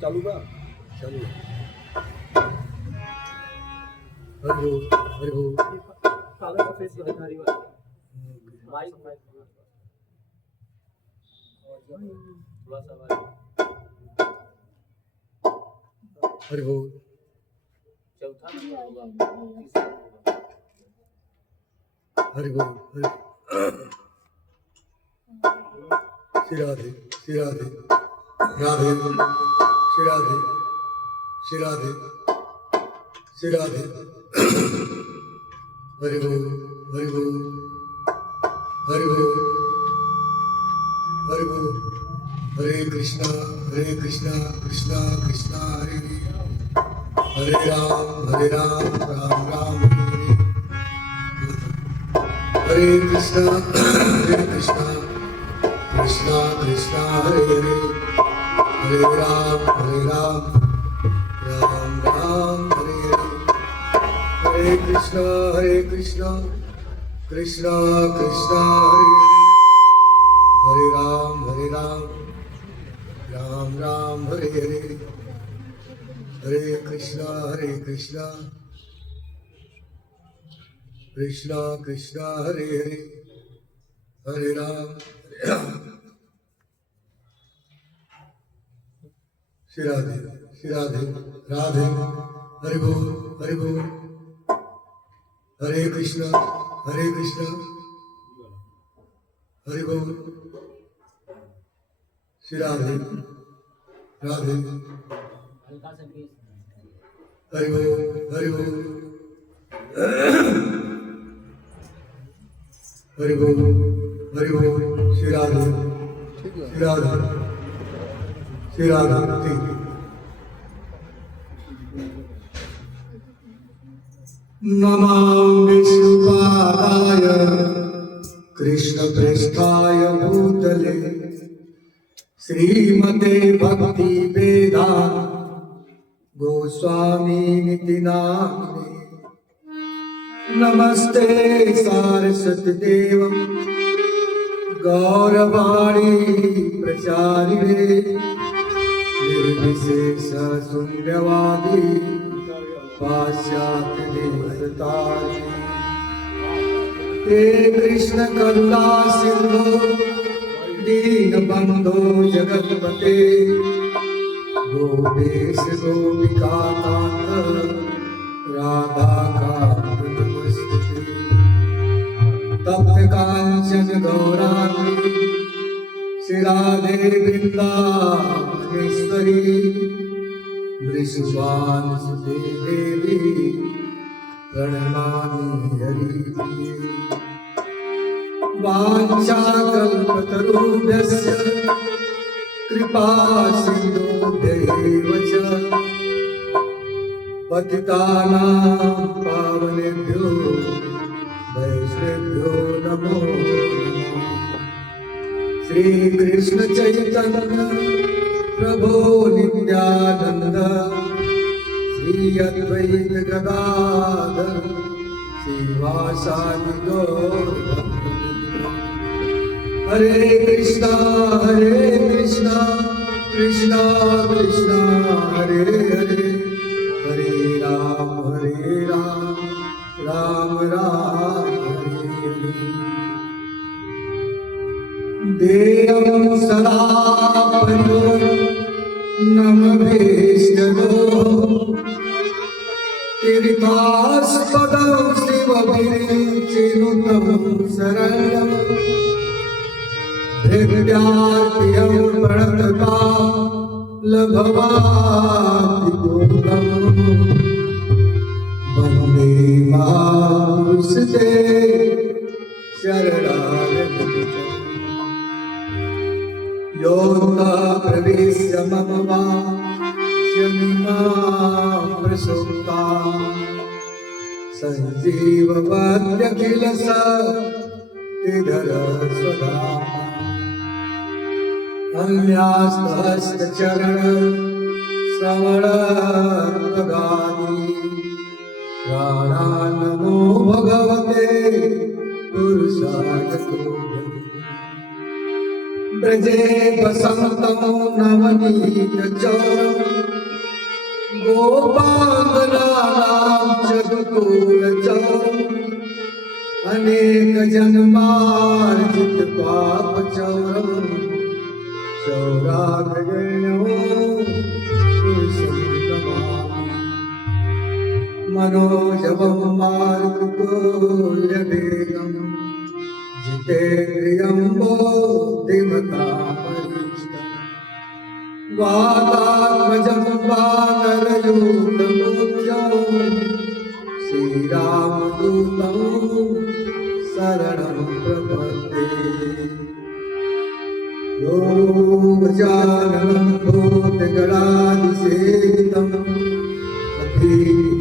चालू का चालू हरि हरि काला का फेस दिखा रही है माइक थोड़ा सा हरि बोल चौथा नंबर होगा हरि बोल श्री राधे श्री राधे राधे श्री राधे श्री राधे श्री राधे हरि बोल हरि बोल हरि बोल हरि बोल हरे कृष्णा कृष्णा कृष्णा हरे राम राम राम हरे कृष्णा कृष्णा कृष्णा हरे हरे हरे राम राम राम हरे हरे हरे कृष्णा कृष्णा कृष्णा हरे राम राम राम हरे हरे हरे कृष्णा कृष्णा कृष्णा हरे हरे हरे राम श्री राधे राधे हरि बोल हरे कृष्णा हरि बोल श्री राधे राधे हरि बोल हरि बोल श्री राधे श्री राधे नमः विष्णुपादाय कृष्णप्रेष्ठाय भूतले श्रीमते भक्ति वेदांत गोस्वामी नामिने नमस्ते सारस्वती देवं गौरवाणी प्रचारिणे निर्विशेष शून्यवादी पाश्चात्य देशतारिणे हे कृष्ण करुणा सिंधु दीनबंधो जगत्पते गोपेश गोपिका कांत राधा कांत नमस्ते तप्त कांचन गौरांगी श्री राधे वृंदावनेश्वरी वृषभान सुते देवी प्रणमामि हरिप्रिये वाञ्छाकल्पतरुभ्यश्च कृपा सिन्धुभ्यैव च पतितानां पावनेभ्यो वैष्णवेभ्यो नमो नमः श्री कृष्ण चैतन्य प्रभो नित्यानंद श्री अद्वैत गदाधर श्रीवासादि गौर हरे कृष्णा कृष्णा कृष्णा हरे हरे हरे राम राम हरे हरे देयं सदा परियो नमभीष्टदो तीर्थास्पदं शिवविरिञ्चिनुतं शरणं हृद्यार्तियं प्रणतता लभवादिगुणम् वन्दे मारुषते शरणागतम् योऽन्ता प्रवेश्य मम वाक्यमिमां प्रसुप्ता सञ्जीवयत्यखिल शक्तिधर स्वधाम अन्यास्तहस्तचरण श्रवणत्वगादि प्राणान्नमो भगवते पुरुषाय तुभ्यम् ब्रजे बसंतं नवनीतचौरं गोपाङ्गनानां जगकुलचौरम् अनेकजन्मार्जितपापचौरं चौराग्रगण्यो पुरुषं नमामि। मनोजवं मारुततुल्यवेगं जितेन्द्रियं बुद्धिमतां वरिष्ठम् वातात्मजं वानरयूथमुख्यं श्रीरामदूतं शरणं प्रपद्ये। यो गजाननं भूतगणाधिसेवितं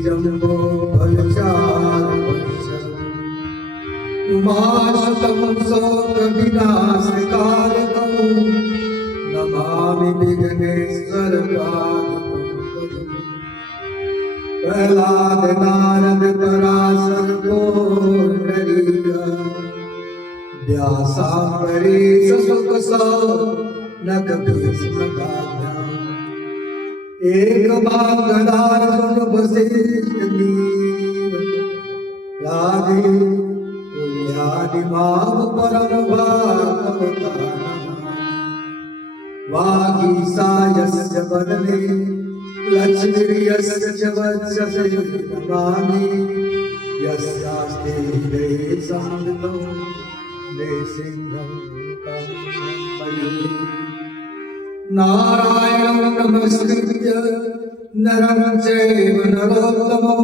जम्बो फलचारुभक्षणम् उमासुतं शोकविनाशकारकं नमामि विघ्नेश्वरपादपङ्कजम्। प्रह्लाद नारद पराशर पुण्डरीक व्यासाम्बरीश शुक नक भीष्मकाभ्याम् एक बांगदार्जुन वसिष्ठ नीर राधे तुल्यादिमाम परम भागवता वागीसायस्य वदने लक्ष्मीर्यस्य च वक्षसि नमामि यस्यास्ते हृदये संवितं नृसिंहं तं नमामि। नारायणं नमस्कृत्य नरं चैव नरोत्तमं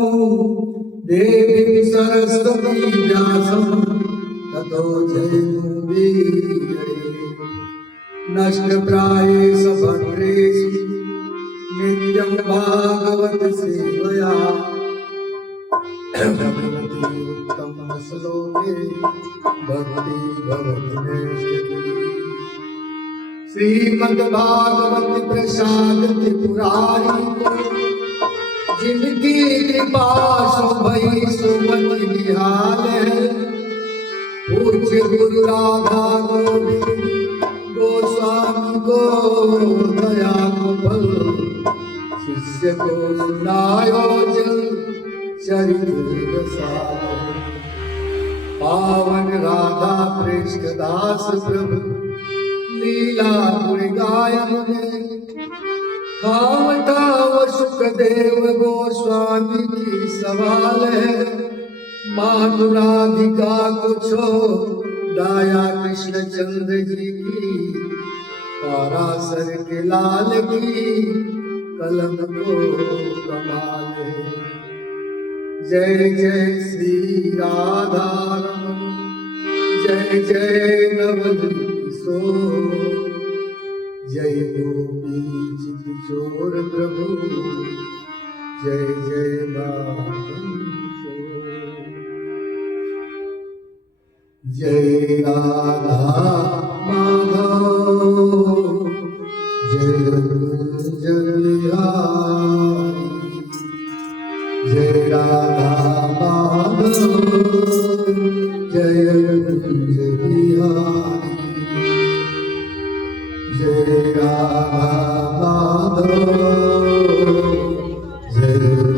देवीं सरस्वतीं व्यासं ततो जयमुदीरये। नष्टप्रायेषु भद्रेषु नित्यं भागवत सेवया भगवती उत्तमश्लोके भक्ति भवति नैष्ठिकी। श्रीमद्भागवत प्रसाद त्रिपुरारी जिनकी कृपा सो भई सुमति निहाल है। पूज्य गुरु राधा गोविंद गोस्वामी को दया को फल शिष्य को सुनायो जल चरित्र सार। पावन राधा पृष्ठ दास प्रभु लीला गुण गायन ठाव ठाव सुखदेव गोस्वामी की सवाल है। माधुराधिका कुछ दाया कृष्ण चंद्र जी की पारासर के लाल की कलम को कमाल है। जय जय श्री राधा रमण जय जय नवदीप किशोर जय गोपी चितचोर प्रभु जय जय माधव जय राधा माधव जय बिहारी जय राधा माधव जय बिहारी जय राधा माधव जय बिहारी।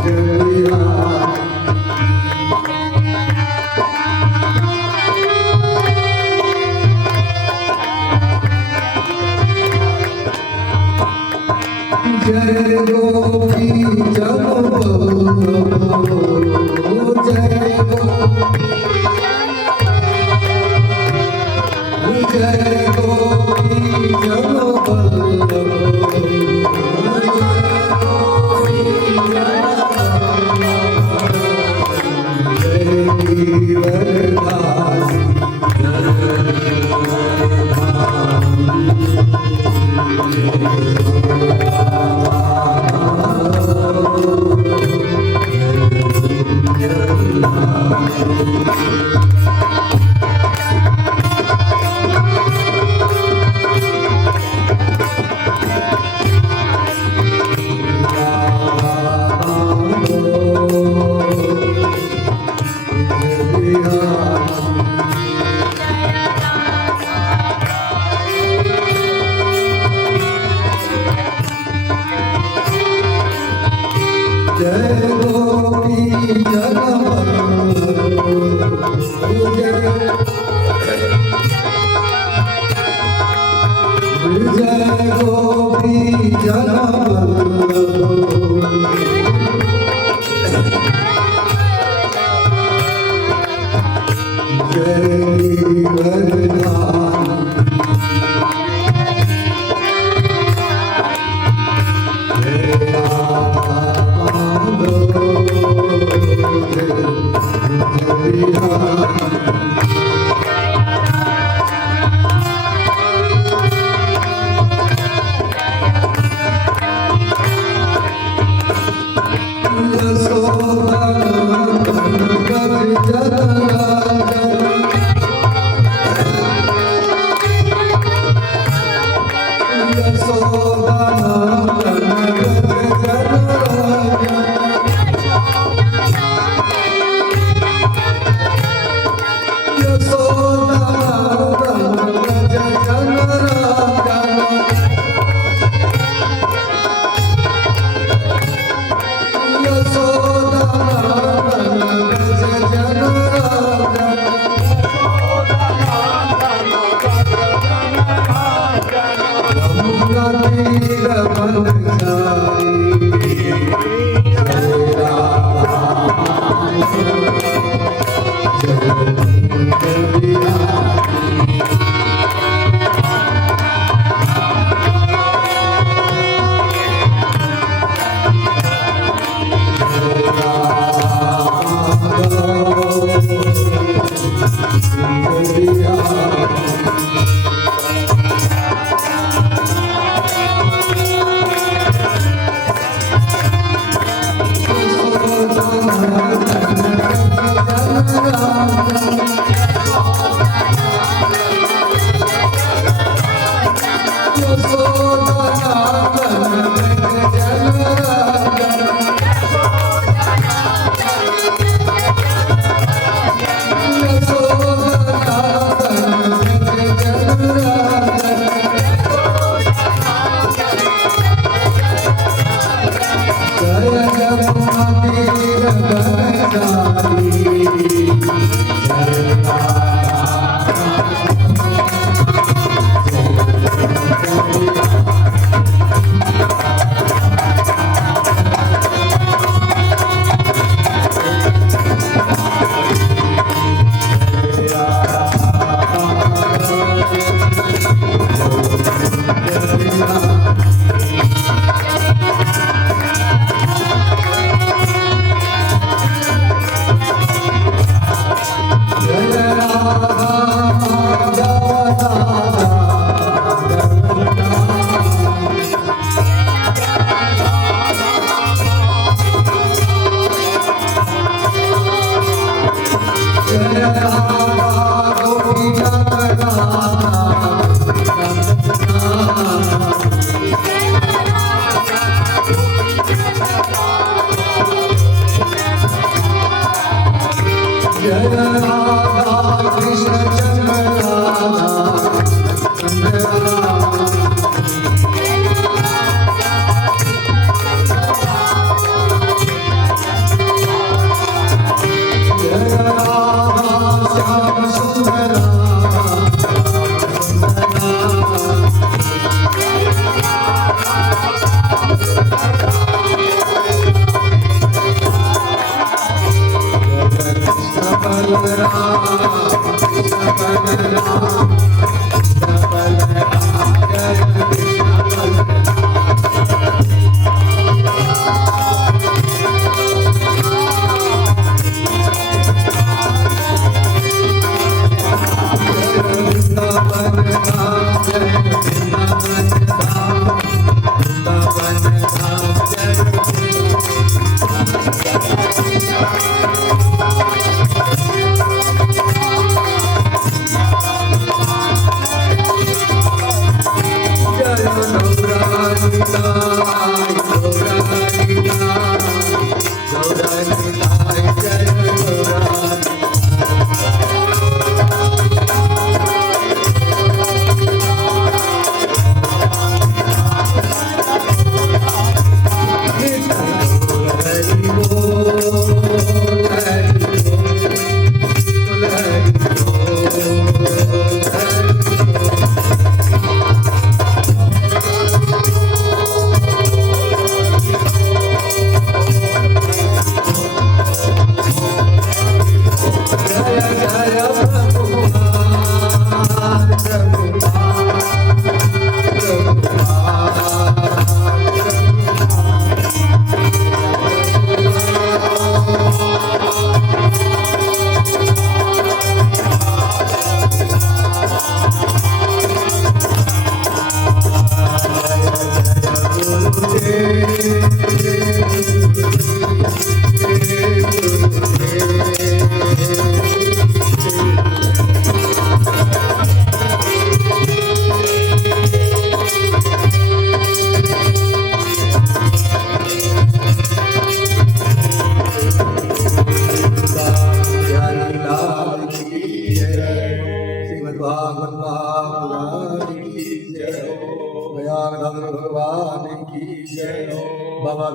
जय जय गोपी जगवल्लभ जय गोपी जगवल्लभ जय वरदान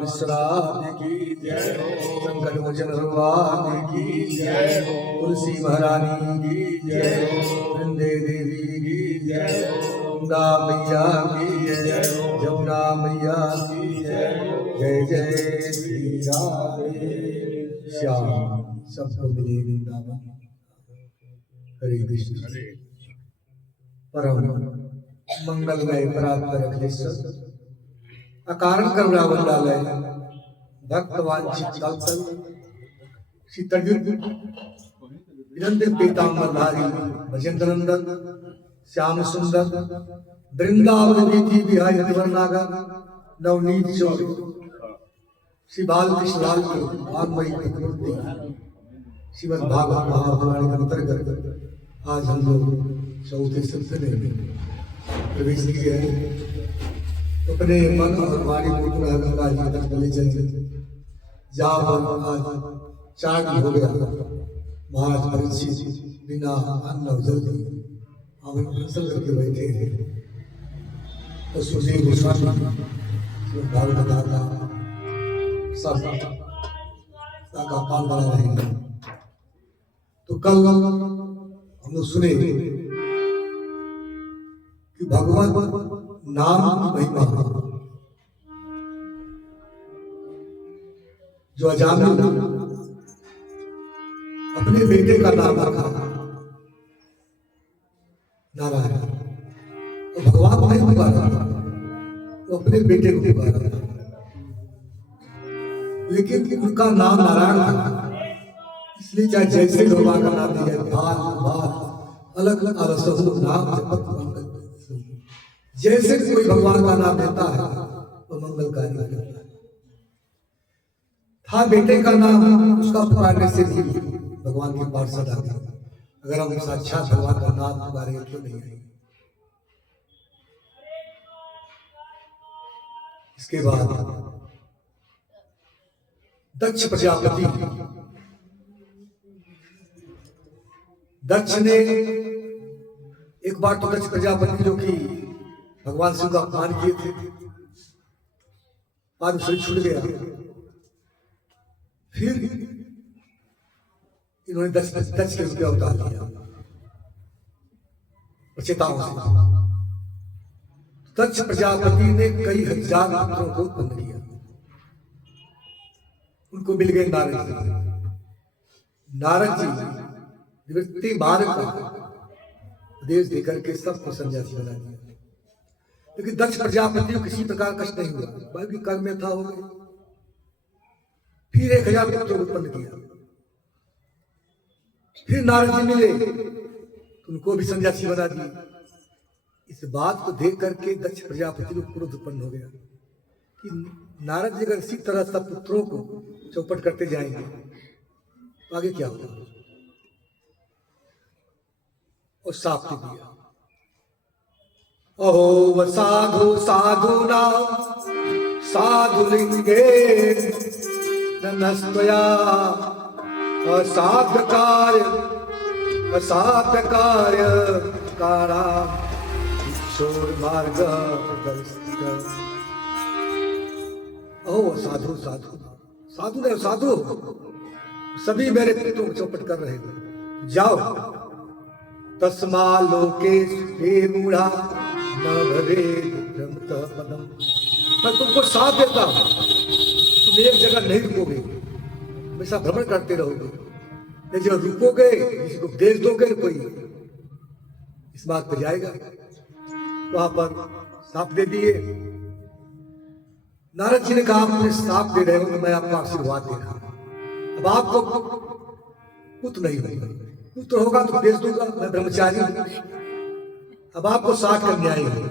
विश्वनाथ की जय हो, संकट मोचन भगवान की जय हो, तुलसी महारानी की जय हो, वृंदे देवी की जय हो, गंगा मैया की जय हो, जमुना मैया की जय हो, जय जय श्री राधे श्याम। सबको मिले वृंदावन। हरे कृष्ण। परम मंगलमय परात्पर अखिलेश्वर अकारण करुणा वंदालय भक्तवांछित कल्पल शीतलयुग निरंतर पीतांबरधारी भजेंद्र नंदन श्याम सुंदर वृंदावन वीथि बिहारी हरिवर्णागर नवनीत चौरी श्री बालकृष्ण लाल की वाग्मयी प्रतिमूर्ति श्रीमद् भागवत महापुराण के अंतर्गत आज हम लोग चौथे सिलसिले में प्रवेश किए हैं। अपने मन और वाणी को पुनः गंगा जी तक ले चले, जहाँ पर आज 4 दिन हो गया महाराज परीक्षित बिना अन्न और जल के हमें प्रसन्न करके बैठे हैं। तो सुखदेव गोस्वामी भागवत दाता सब का पाल बना रहेंगे। तो कल हम लोग सुने कि भगवान नाम की महिमा जो अजामिल अपने बेटे का नाम रखा नारायण, तो भगवान को नहीं पुकारा, वो अपने बेटे को पुकारा, लेकिन उनका नाम नारायण था। इसलिए चाहे जैसे भगवान का नाम दिया बार बार अलग अलग अरसहु नाम जपत मंगल, जैसे कोई भगवान का नाम लेता है तो मंगलकारी हो जाता है। था बेटे का नाम, उसका पुकारने से भी भगवान के पार्षद आ गए। अगर हम साक्षात भगवान का नाम पुकारेंगे क्यों नहीं आएंगे। इसके बाद दक्ष प्रजापति, दक्ष ने एक बार तो दक्ष प्रजापति जो कि भगवान शिव का अपमान किए थे, बाद शरीर छूट गया। फिर इन्होंने दक्ष के रूप में अवतार लिया चेताओं से। दक्ष प्रजापति ने कई हजार पुत्रों को उत्पन्न किया। उनको मिल गए नारद जी। नारद जी निवृत्ति मार्ग का उपदेश देकर के सबको सन्यासी बना दिया। लेकिन दक्ष प्रजापति को किसी प्रकार कष्ट नहीं हुआ, बल्कि कर्म में था हो गए। फिर 1000 पुत्रों को उत्पन्न किया। फिर नारद जी मिले, उनको भी सन्यासी बना दिए। इस बात को देख करके दक्ष प्रजापति को क्रोध उत्पन्न हो गया कि नारद जी अगर इसी तरह सब पुत्रों को चौपट करते जाएंगे तो आगे क्या होगा। और साफ दे दिया, अहो साधु साधुना साधुलिंगे नस्तया असाध्य कार्य कारा ईश्वर मार्ग प्रदर्शित। अहो साधु साधु साधु नहीं साधु, सभी मेरे पुत्रों को चौपट कर रहे थे। जाओ, तस्मा लोके मूढ़ा न भवेत् पदम। मैं तुमको साथ देता हूं, तुम एक जगह नहीं रुकोगे, हमेशा भ्रमण करते रहोगे। जब रुकोगे, किसी को उपदेश दोगे, कोई इस बात पर जाएगा। वहां पर साप दे दिए। नारद जी ने कहा, आपने साप दे रहे हो तो मैं आपको आशीर्वाद दे रहा हूं। अब आपको पुत्र नहीं होगा, पुत्र होगा तो उपदेश दूंगा, मैं ब्रह्मचारी हूं। अब आपको 60 कन्याएं होंगी,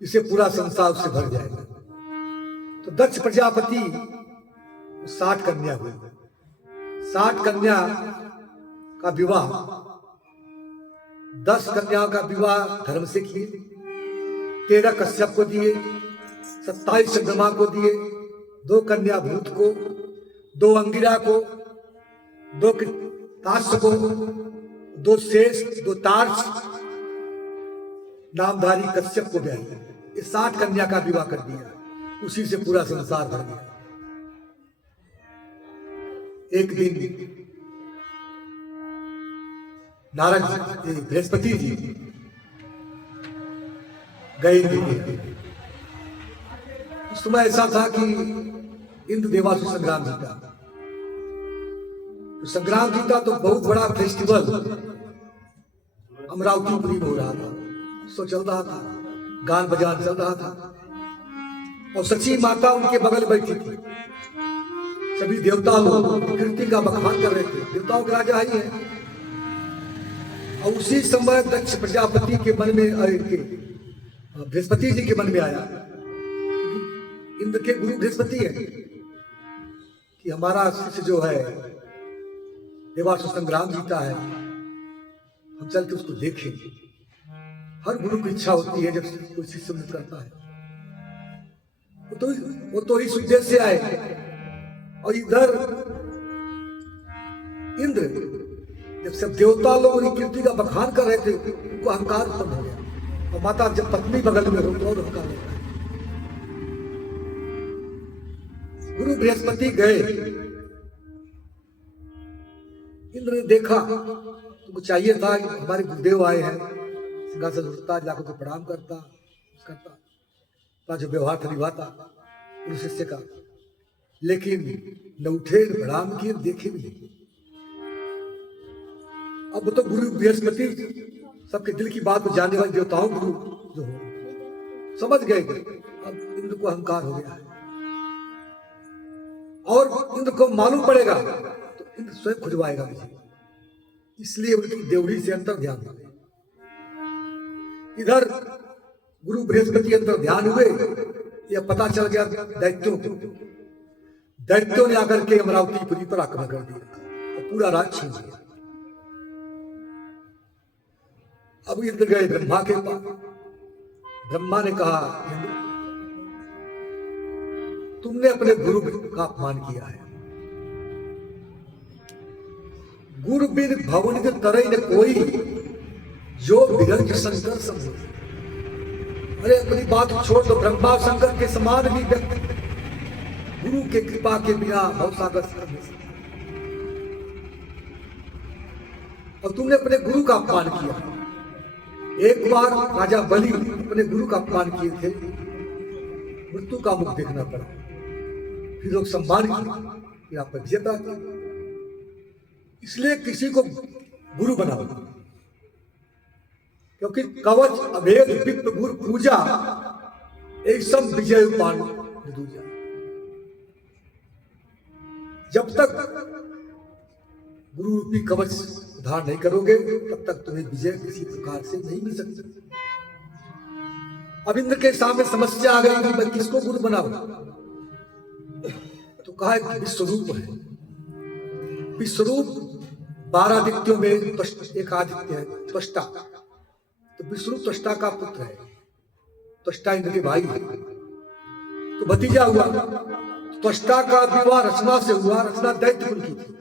इसे पूरा संसार उससे भर जाएगा। तो दक्ष प्रजापति 60 कन्या हुई। 60 कन्या का विवाह, 10 कन्याओं का विवाह धर्म से किए, 13 कश्यप को दिए, 27 चंद्रमा को दिए, 2 कन्या भूत को, 2 अंगिरा को, 2 ताश को, 2 शेष, 2 तार्च नामधारी कश्यप को ब्याह। ये 60 कन्या का विवाह कर दिया। उसी से पूरा संसार भर गया। एक दिन नारद बृहस्पति जी गए इंद्र। उस समय ऐसा था कि इंद्र देवासुर संग्राम जीता। तो संग्राम जीता तो बहुत बड़ा फेस्टिवल अमरावतीपुरी में हो रहा था। सो चल रहा था, गान बजान चल रहा था, और सची माता उनके बगल बैठी थी। सभी देवता लोग कीर्ति का बखान कर रहे थे, देवताओं के राजा ही है। और उसी समय दक्ष प्रजापति के मन में, बृहस्पति जी के मन में आया, इंद्र के गुरु बृहस्पति है, कि हमारा शिष्य जो है देवासुर संग्राम जीता है, हम चल के उसको देखें। हर गुरु की इच्छा होती है जब कोई शिष्य मृत करता है, वो तो इस उद्देश्य से आए। और इधर इंद्र जब सब देवता लोग उनकी कीर्ति का बखान कर रहे थे, उनको अहंकार उत्पन्न हो गया। और माता जब पत्नी बगल में हो तो और अहंकार होता है। गुरु बृहस्पति गए, इंद्र ने देखा, उनको चाहिए था कि हमारे गुरुदेव आए हैं, सिंहासन उठता, जाकर को प्रणाम करता, जो व्यवहार था निभाता गुरु शिष्य का। लेकिन न उठे न प्रणाम किए, देखे भी नहीं। अब तो गुरु बृहस्पति सबके दिल की बात को जानने वाले देवताओं गुरु जो हो समझ गए कि अब इंद्र को अहंकार हो गया है, और इंद्र को मालूम पड़ेगा तो इंद्र स्वयं खुजवाएगा मुझे। इसलिए उनकी देवड़ी से अंतर ध्यान हुए। इधर गुरु बृहस्पति अंतर ध्यान हुए, यह पता चल गया दैत्यों को। दैत्यों ने आकर के अमरावतीपुरी पर आक्रमण कर दिया और पूरा राज छीन लिया। अब इंद्र गए ब्रह्मा के पास। ब्रह्मा ने कहा, तुमने अपने गुरु का अपमान किया है। गुरु बिन भवन तरई न कोई, जो विरंज शंकर समझो। अरे अपनी बात छोड़ दो, ब्रह्मा शंकर के समान भी व्यक्ति गुरु के कृपा के बिना भवसागर से नहीं सकता। और तुमने अपने गुरु का अपमान किया। एक बार राजा बलि अपने गुरु का अपमान किए थे, मृत्यु का मुख देखना पड़ा। फिर लोग सम्मान किए, फिर आप पर विजय प्राप्त। इसलिए किसी को गुरु बनाओ, क्योंकि कवच अभेद विप्र गुरु पूजा, एक सब विजय पान दूजा। जब तक गुरु रूपी कवच धारण नहीं करोगे, तब तक तुम्हें विजय किसी प्रकार से नहीं मिल सकती। अब इंद्र के सामने समस्या आ गई कि मैं किसको गुरु बनाऊं। तो कहा एक विश्वरूप है। विश्वरूप 12 आदित्यों में एक आदित्य है, त्वष्टा। तो विष्णु त्वष्टा का पुत्र है, त्वष्टा इंद्र के भाई है, तो भतीजा हुआ। त्वष्टा का विवाह रचना से हुआ। रचना दैत्य कुल की थी।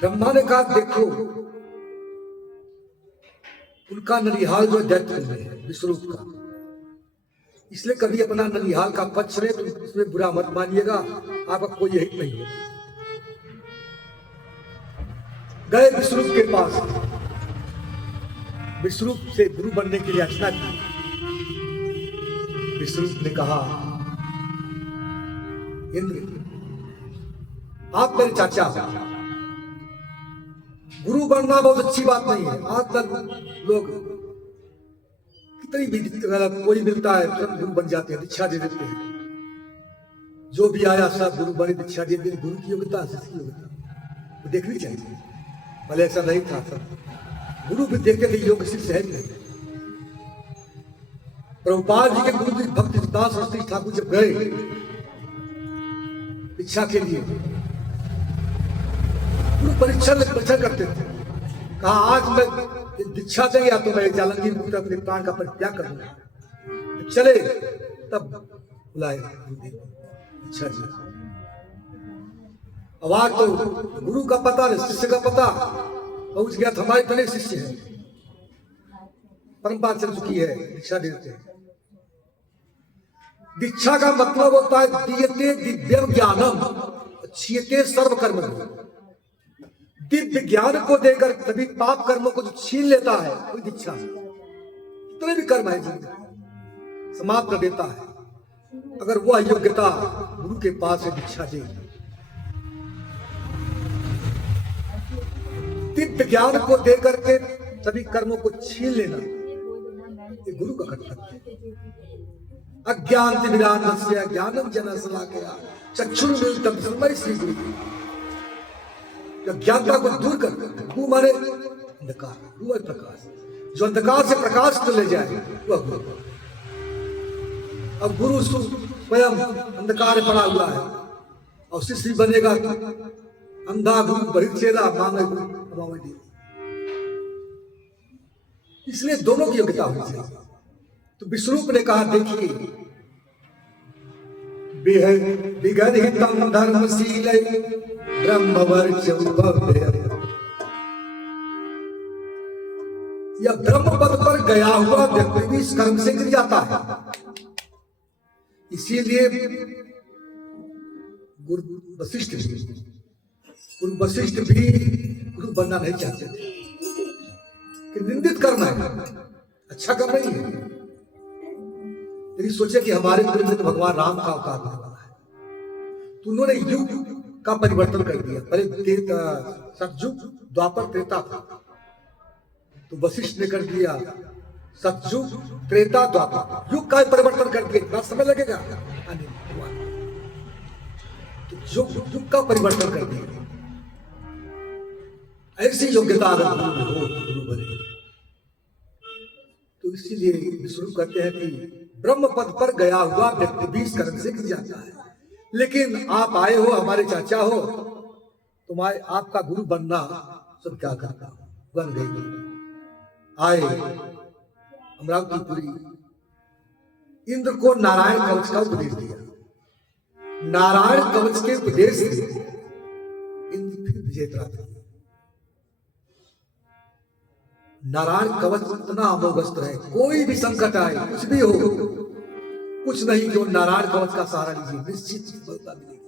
ब्रह्मा ने कहा, देखो उनका ननिहाल जो दैत्य कुल में है, विश्वरूप का, इसलिए कभी अपना ननिहाल का पक्ष ले तो इसमें बुरा मत मानिएगा, आपका कोई हित नहीं होगा। गए विश्वरूप के पास, विश्वरूप से गुरु बनने के लिए याचना की। विश्वरूप ने कहा, इंद्र आप मेरे चाचा, गुरु बनना बहुत अच्छी बात नहीं है। आज तक लोग कितनी भी कोई मिलता है तुरंत गुरु बन जाते हैं, दीक्षा दे देते हैं। जो भी आया सब गुरु बने, दीक्षा दे दी। गुरु की योग्यता, शिष्य की योग्यता वो देखनी चाहिए। भले ऐसा नहीं था, सब गुरु भी देखते थे योग शिष्य है नहीं। प्रभुपाद जी के गुरु जी भक्ति दास सरस्वती ठाकुर जब गए दीक्षा के लिए, गुरु परीक्षा करते थे। कहा आज मैं दीक्षा देंगे तो मैं जालंगी मुक्त अपने प्राण का परित्याग करूंगा। चले तब बुलाए दीक्षा जी। आवाज तो गुरु का पता नहीं, शिष्य का पता पहुंच गया था। हमारे बड़े शिष्य है, परंपरा चल चुकी है, दीक्षा देते हैं। दीक्षा का मतलब होता है दीयते दिव्यम ज्ञानम क्षीयते सर्व कर्म। दिव्य ज्ञान को देकर सभी पाप कर्मों को जो छीन लेता है कोई दीक्षा जितने भी कर्म है जिंदगी समाप्त कर देता है। अगर वह योग्यता गुरु के पास है दीक्षा दे, दिव्य ज्ञान को देकर के सभी कर्मों को छीन लेना ये गुरु का कर्तव्य है। अज्ञान तिमिरान्धस्य ज्ञानम जनशलाकया चक्षुर्मिलितं तस्मै श्री गुरु। ज्ञानता को दूर कर, वो मारे अंधकार, वो प्रकाश, जो अंधकार से प्रकाश को ले जाए वह गुरु। अब गुरु स्वयं अंधकार में पड़ा हुआ है और शिष्य बनेगा तो अंधा गुरु बहिर्चेदा मांगे गुरु। इसलिए दोनों की योग्यता होनी चाहिए। तो विश्वरूप ने कहा देखिए विगर्हितं धर्मशीलै ब्रह्मवर्चोपभ्य। यह ब्रह्म पद पर गया हुआ व्यक्ति भी इस कर्म से गिर जाता है। इसीलिए गुरु वशिष्ठ भी गुरु बनना नहीं चाहते थे कि निंदित करना है, अच्छा कर्म नहीं है। लेकिन सोचे कि हमारे गुरु में तो भगवान राम का अवतार होने वाला है, तो उन्होंने युग का परिवर्तन कर दिया। पहले सतयुग द्वापर त्रेता था, तो वशिष्ठ ने कर दिया सतयुग त्रेता द्वापर, युग का परिवर्तन कर दिया। इतना समय लगेगा तो युग का परिवर्तन कर दिया। ऐसी योग्यता अगर गुरु में हो तो गुरु बने। तो इसीलिए विष्णु कहते हैं कि ब्रह्म पद पर गया हुआ व्यक्ति भी इस कर्म से गिर जाता है। लेकिन आप आए हो, हमारे चाचा हो, तुम्हारे आपका गुरु बनना सब क्या करता बन गई। आए अमरावतीपुरी, इंद्र को नारायण कवच का उपदेश दिया। नारायण कवच के उपदेश से इंद्र फिर विजय प्राप्त किया। नारायण कवच इतना अमोघस्त्र है, कोई भी संकट आए, कुछ भी हो, कुछ नहीं जो नारायण कवच का सहारा लीजिए, निश्चित सफलता मिलेगी।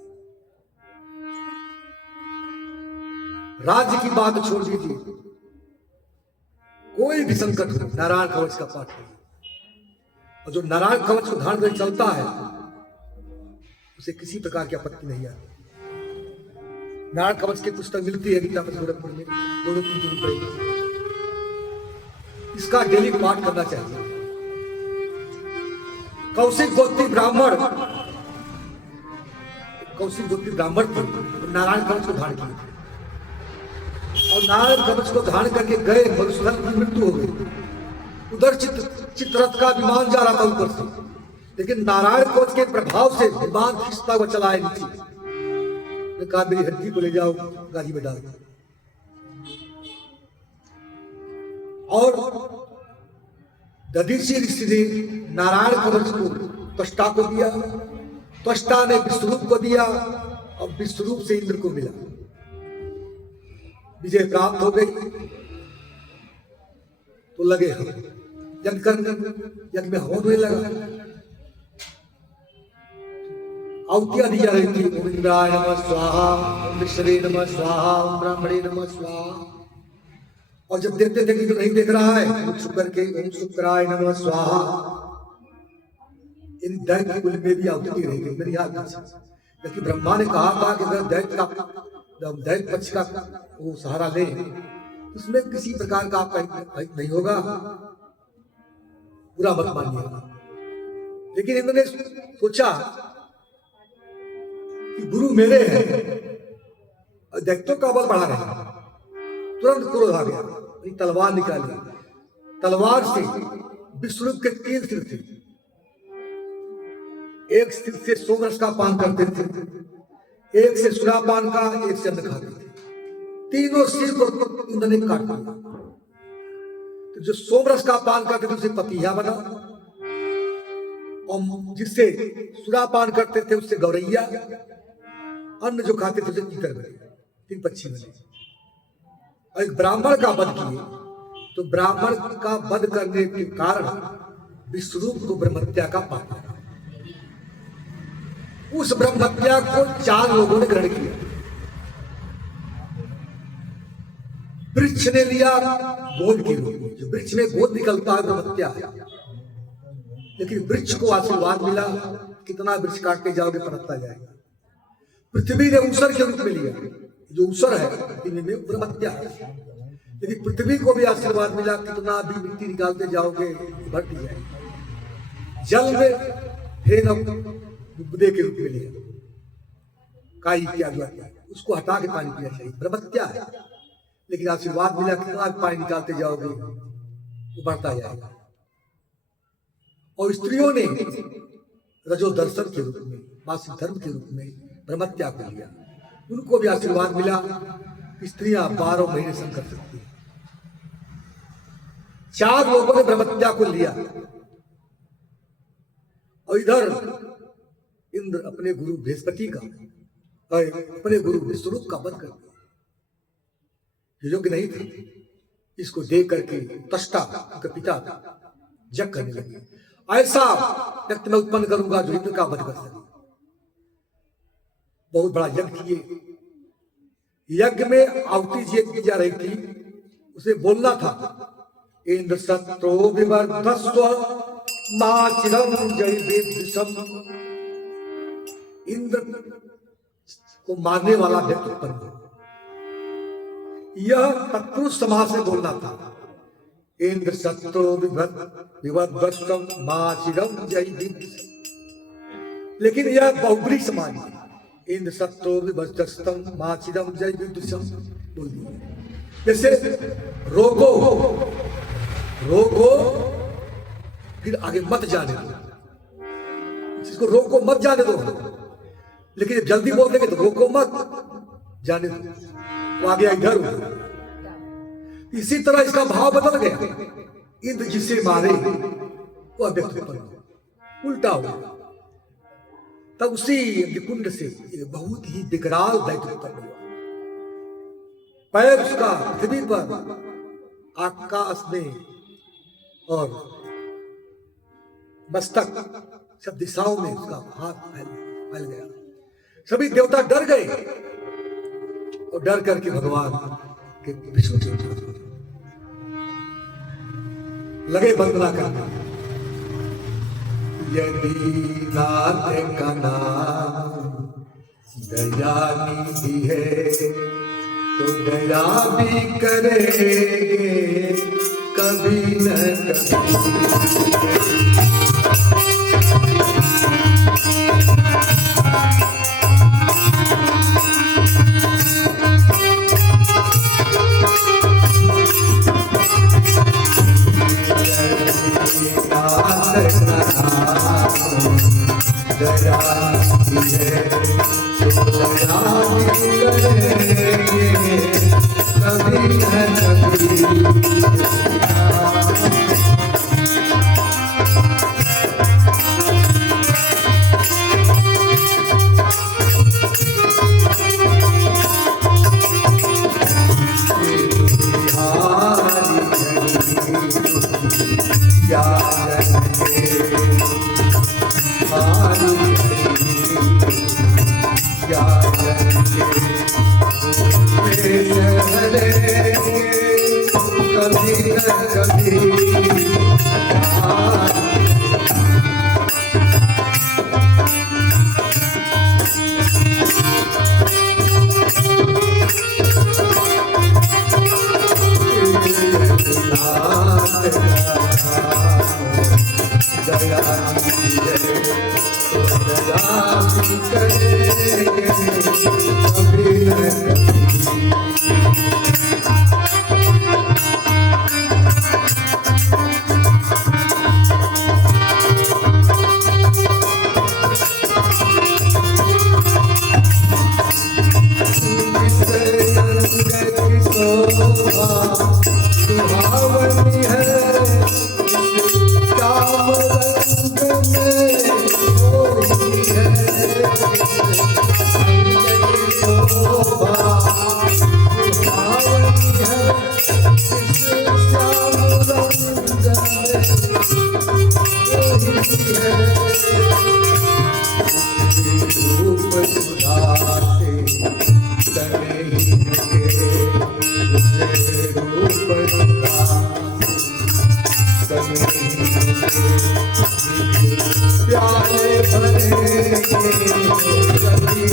राज्य की बात छोड़ दीजिए, कोई भी संकट हो, नारायण कवच का पाठ करिए। और जो नारायण कवच को धारण कर चलता है उसे किसी प्रकार की आपत्ति नहीं आती। नारायण कवच की पुस्तक मिलती है गीता में, गोरखपुर में 2-3 दिन पड़ेगी। इसका डेली पाठ करना चाहिए। कौशिक गोत्री ब्राह्मण थे, नारायण कवच को धारण किए और नारायण कवच को धारण करके गए, मधुसूदन की मृत्यु हो गई। उधर चित्ररथ का विमान जा रहा था ऊपर से, लेकिन नारायण कवच के प्रभाव से विमान खिंचता हुआ चला है नीचे। कहा मेरी हड्डी को ले जाओ, गाड़ी में डाल दो। और दधीची ऋषि ने नारायण कवच को त्वष्टा को दिया, त्वष्टा ने विश्वरूप को दिया और विश्वरूप से इंद्र को मिला। विजय प्राप्त हो गई। तो लगे हम यज्ञ करने, यज्ञ में हवन होने लगा, आहुतियां दी जा रही थी। ओम इंद्राय नमः स्वाहा, ओम विष्णवे नमः स्वाहा, ओम ब्रह्मणे नमः स्वाहा। और जब देखते थे कि जो नहीं देख रहा है, मुख छुप करके ओम शुक्राय नमः स्वाहा। इन दैत्य कुल में भी आहुति रही थी मेरी याद नहीं, लेकिन ब्रह्मा ने कहा था कि अगर दैत्य पक्ष का वो सहारा ले, उसमें किसी प्रकार का आपका नहीं होगा, बुरा मत मानिएगा। लेकिन इन्होंने सोचा कि गुरु मेरे हैं और दैत्यों का बल बढ़ा रहे, तुरंत क्रोध आ गया, तलवार निकाली। तलवार से विष्णु के 3 सिर थे, एक सिर से सोमरस का पान करते थे, एक से सुरापान का, एक से अन्न खाते थे। तीनों सिर को उन्होंने काट दिया। तो जो सोमरस का पान करते थे उसे पपीहा बना, और जिससे सुरापान करते थे उससे गौरैया, अन्न जो खाते थे उसे तीतर बने, 3 पक्षी बने। और एक ब्राह्मण का वध किए, तो ब्राह्मण का वध करने के कारण विश्वरूप को ब्रह्महत्या का पाप। उस ब्रह्म हत्या को 4 लोगों ने ग्रहण किया। वृक्ष ने लिया गोद के रूप में, जो वृक्ष में गोद निकलता है ब्रह्म हत्या है। लेकिन वृक्ष को आशीर्वाद मिला, कितना वृक्ष काटते जाओगे पनपता जाएगा। पृथ्वी ने ऊसर के रूप में लिया, जो ऊसर है पृथ्वी में ब्रह्म हत्या है। लेकिन पृथ्वी को भी आशीर्वाद मिला, कितना भी मिट्टी निकालते जाओगे बढ़ती जाएगी। जल में हे बुद्धे के रूप में लिया, काई इत्यादि, उसको हटा के पानी पीना चाहिए, ब्रह्म हत्या है। लेकिन आशीर्वाद मिला, कितना भी पानी निकालते जाओगे वो बढ़ता जाएगा। और स्त्रियों ने रजो दर्शन के रूप में, मासिक धर्म के रूप में ब्रह्म हत्या को लिया। उनको भी आशीर्वाद मिला, स्त्रियां 12 महीने सहन कर सकती है। 4 लोगों ने ब्रह्म हत्या को लिया। और इधर इंद्र अपने गुरु बृहस्पति का और अपने गुरु विश्वरूप का वध कर दिया। योग्य नहीं थे, इसको देख करके तष्टा उनका पिता जग करने लगे, ऐसा व्यक्ति मैं उत्पन्न करूंगा जो इंद्र का वध कर सके। बहुत बड़ा यज्ञ किए। यज्ञ में आहुति जी जा रही थी, उसे बोलना था इंद्र शत्रो विवर्धस्व माचिरम जय वेदसम। इंद्र को मारने वाला व्यक्ति उत्पन्न हो। यह तत्पुरुष समाज से बोलना था, इंद्र शत्रो विवर्धस्व माचिरम जय वेदसम। लेकिन यह बहुब्री समाज है, इंद्र शत्रो विवर्धस्व माचिरम जय वेदसम बोल दिया। जैसे रोको रोको फिर आगे मत जाने दो, जिसको रोको मत जाने दो। लेकिन जब जल्दी बोल देंगे तो रोको मत जाने दो, तो आगे इधर हो। इसी तरह इसका भाव बदल गया। इंद्र जिसे मारे वह व्यक्ति पर उल्टा हो गया। तब उसी कुंड से बहुत ही विकराल दैत्य उत्पन्न हुआ। पैर उसका पृथ्वी पर, आकाश में, और मस्तक सब दिशाओं में उसका हाथ फैल गया। सभी देवता डर गए और डर करके भगवान के विष्णु जी लगे वंदना करना। यदि नाथ का नाम दयानिधि है तो दया भी करेंगे कभी न कभी। Oh कभी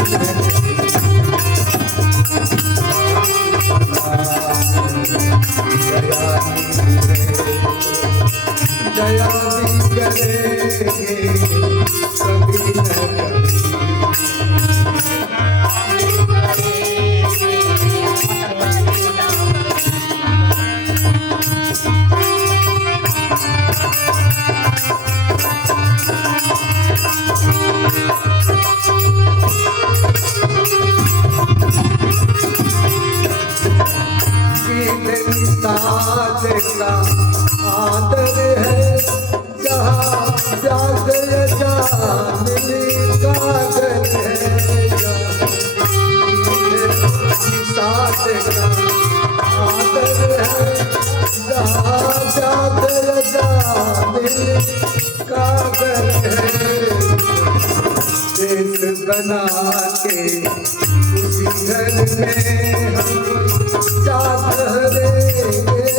दया भी करेंगे कभी न कभी। साथ का आदर है जहाँ जागर जामिली कागर है। साथ का आदर है जहाँ जागर जामिली कागर है। देश बना के उसी घर में हम जात रहेंगे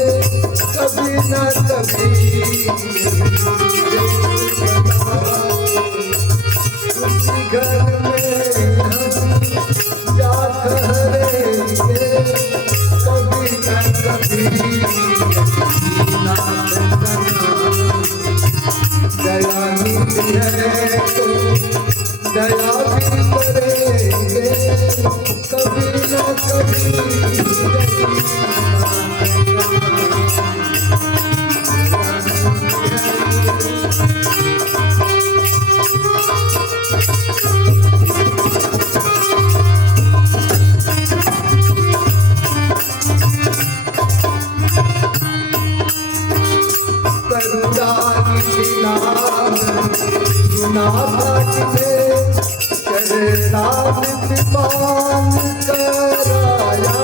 कभी न कभी। उसी घर में हम जात रहेंगे कभी न कभी। दयानिधि है तो दया भी करेंगे कभी न कभी। नाथ में चरणाम पान कराया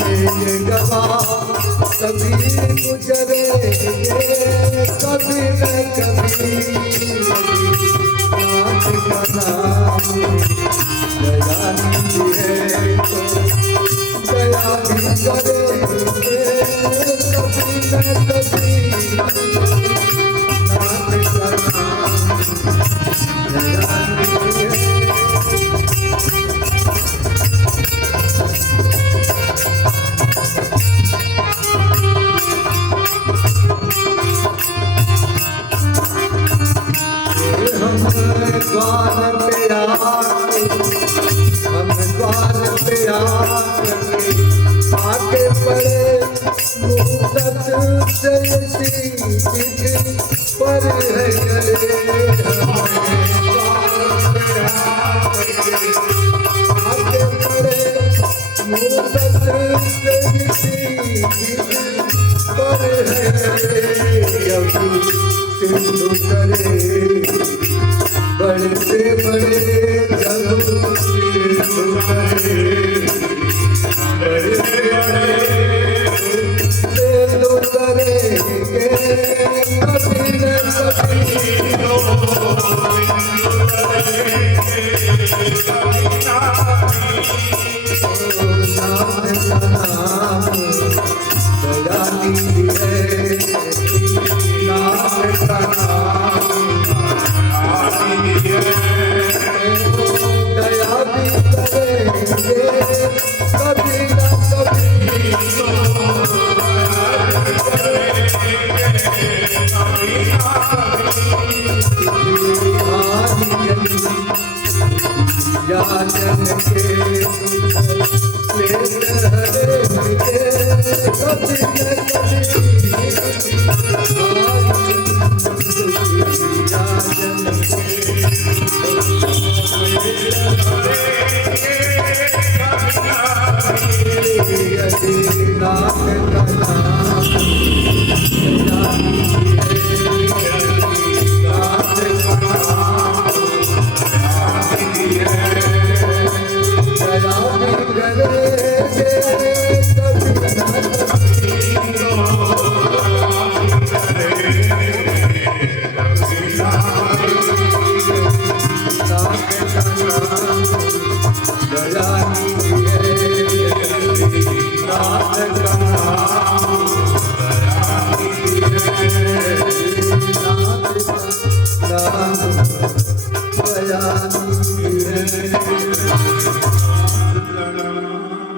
मेरे गवा कभी गुजरेंगे कभी न कभी। नाथ का नाम दयानिधि है तो दया भी करेंगे कभी न कभी। नाथ का नाम दयानिधि है। द्वार पे आके हम द्वार पे आके पड़े मुहूर्त से चिट्ठी पर है गए। आके पड़े मुहूर्त से चिट्ठी पर है गए। सिंधु करे बड़े से बड़े जब सिंधु करे बड़े से बड़े सिंधु करेंगे कभी न कभी। नाथ का नाम दयानिधि है। नाथ का नाम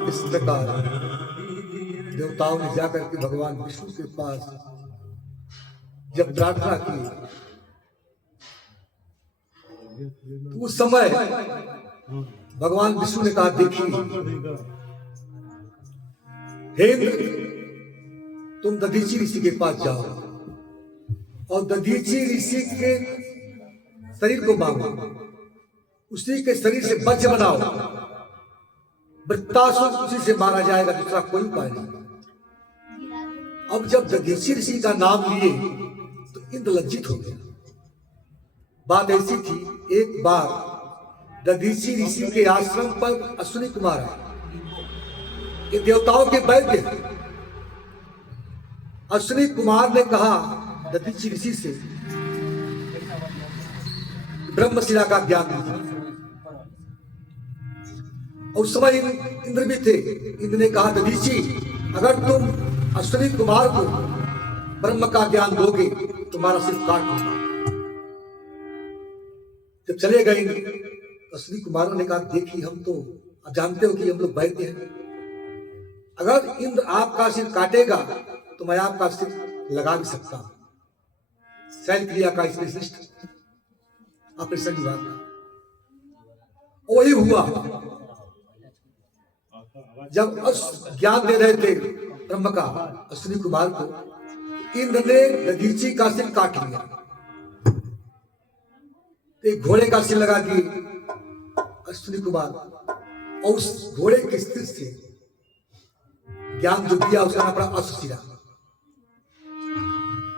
इस प्रकार देवताओं ने जाकर के भगवान विष्णु के पास जब प्रार्थना की तो उस समय भगवान विष्णु ने कहा, देखिए हे इंद्र, तुम दधीची ऋषि के पास जाओ और दधीची ऋषि के शरीर को मांगो, उसी के शरीर से वज्र बनाओ, वृत्तासुर उसी से मारा जाएगा, दूसरा कोई उपाय नहीं। अब जब दधीची ऋषि का नाम लिए तो इंद्र लज्जित हो गया। बात ऐसी थी, एक बार दधीची ऋषि के आश्रम पर अश्विनी कुमार आए, ये देवताओं के वैद्य। अश्विनी कुमार ने कहा दधीची ऋषि से ब्रह्मशिला का ज्ञान दीजिए। उस समय इंद्र भी थे। इंद्र ने कहा, दधीची, अगर तुम अश्विनी कुमार को ब्रह्म का ज्ञान दोगे तुम्हारा सिर काट दूंगा। जब चले गए अश्विनी कुमारों ने कहा, देखिए हम तो जानते हो कि हम लोग वैद्य हैं, अगर इंद्र आपका सिर काटेगा तो मैं आपका सिर लगा भी सकता हूं। शैल क्रिया का स्पेशलिस्ट ऑपरेशन विभाग का। वही हुआ। जब ज्ञान दे रहे थे ब्रह्म का अश्विनी कुमार को, इंद्र ने दधीची का सिर काट लिया। एक घोड़े का सिर लगा दिए अश्विनी कुमार, और उस घोड़े के सिर से ज्ञान जो दिया उसका नाम पड़ा अश्वशिला।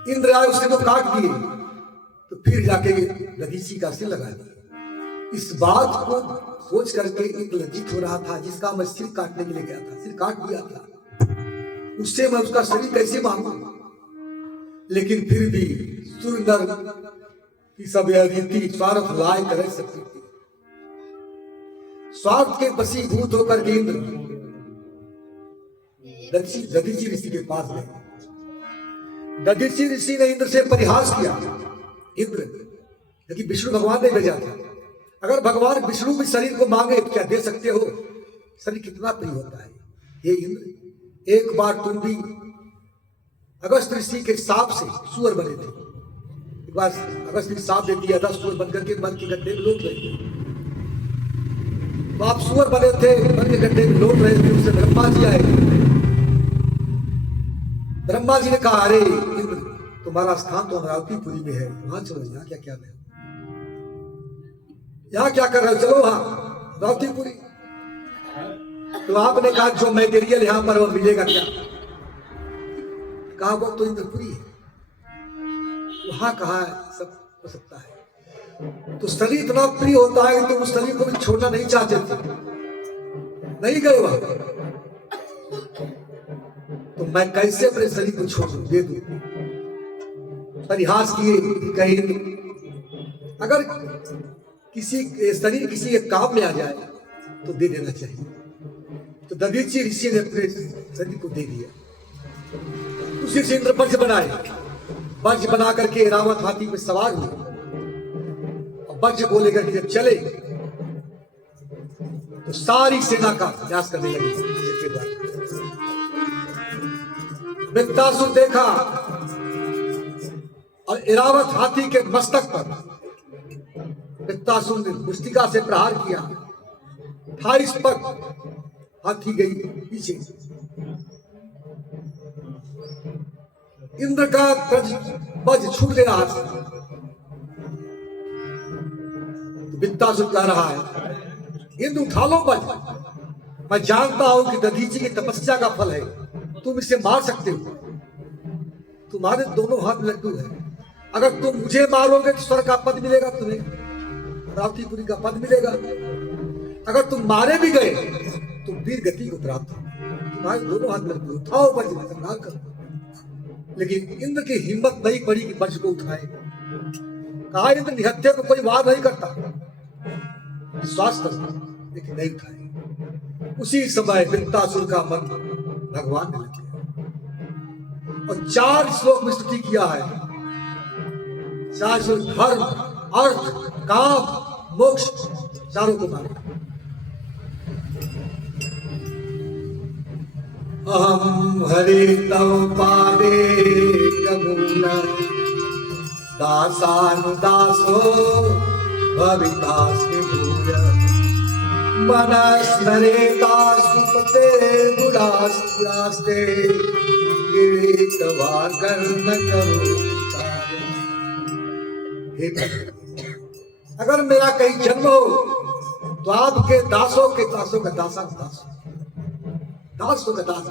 इंद्र आए, उसने तो काट दिए, तो फिर जाके दधीची का सिर लगा दिया। इस बात को सोच करके इंद्र लज्जित हो रहा था, जिसका मैं सिर काटने के लिए गया था, सिर काट दिया था, उससे मैं उसका शरीर कैसे मांगू। लेकिन फिर भी सुंदर की सब रीति स्वार्थ लाए कर सकती थी। स्वार्थ के वशीभूत होकर के इंद्र दधीची ऋषि के पास गए। दधीची ऋषि ने इंद्र से परिहास किया। इंद्र, क्योंकि विष्णु भगवान ने भेजा था, अगर भगवान विष्णु भी शरीर को मांगे तो क्या दे सकते हो? शरीर कितना प्रिय होता है। हे इंद्र, एक बार तुम भी अगस्त ऋषि के सांप से सुअर बने थे। एक बार अगस्त ऋषि सांप दे दिया था, सुअर बनकर के मन के गड्ढे में लौट गए। तो आप सुअर बने थे, मन के गड्ढे में लौट रहे थे, उससे ब्रह्मा जी आए। ब्रह्मा जी ने कहा, अरे इंद्र, तुम्हारा स्थान तो अमरावतीपुरी में है, वहां चलो। यहाँ क्या क्या है, यहाँ क्या कर रहे हो? चलो वहां अमरावतीपुरी। तो आपने कहा जो मटेरियल यहां पर वो मिलेगा क्या? कहा वो तो इंद्रपुरी है, वहां कहा सब हो सकता है। तो शरीर इतना प्रिय होता है कि तुम उस शरीर को भी छोड़ना नहीं चाहते थे, नहीं गए वहां। तो मैं कैसे अपने शरीर को छोड़ दूं, दे दूं? परिहास किए। कहीं अगर किसी शरीर किसी के काम में आ जाए तो दे देना चाहिए। तो दधीची ऋषि ने अपने शरीर को दे दिया। उसी से इंद्र वज्र बनाए। वज्र बना करके रावत हाथी पे सवार हुए और वज्र को लेकर के जब चले तो सारी सेना का विनाश करने लगे। वृत्तासुर देखा और इरावत हाथी के मस्तक पर वृत्तासुर ने मुष्टिका से प्रहार किया। 28 पग हाथी गई पीछे। इंद्र का वज्र छूट गया हाथ से। वृत्तासुर कह रहा है, इंद्र उठा लो वज्र, मैं जानता हूं कि दधीची की तपस्या का फल है, तुम इसे मार सकते हो। तुम्हारे दोनों हाथ लड्डू है, अगर तुम मुझे मारोगे तो स्वर्ग का पद मिलेगा, तुम्हें अमरावतीपुरी का पद मिलेगा। अगर तुम मारे भी गए तो वीर गति को प्राप्त हो। तुम्हारे दोनों हाथ लड्डू, उठाओ वज्र, संहार करो। लेकिन इंद्र की हिम्मत नहीं पड़ी कि वज्र को उठाए। कहा इंद्र निहत्थे को कोई वार नहीं करता, विश्वास करता, लेकिन नहीं उठाए। उसी समय वृत्तासुर का मन भगवान ने लग गया और 4 श्लोक में स्तुति किया है। 4 श्लोक धर्म अर्थ, काम, मोक्ष चारों को माना। अहम हरे तव पादे कमूल दासानुदासो भवितास्मि भूय मनस्मरेतास्ते गुणास्ते गिरितवा कर्म करो। अगर मेरा कहीं जन्म हो तो आपके दासों के दासों का दासा दासों का दास।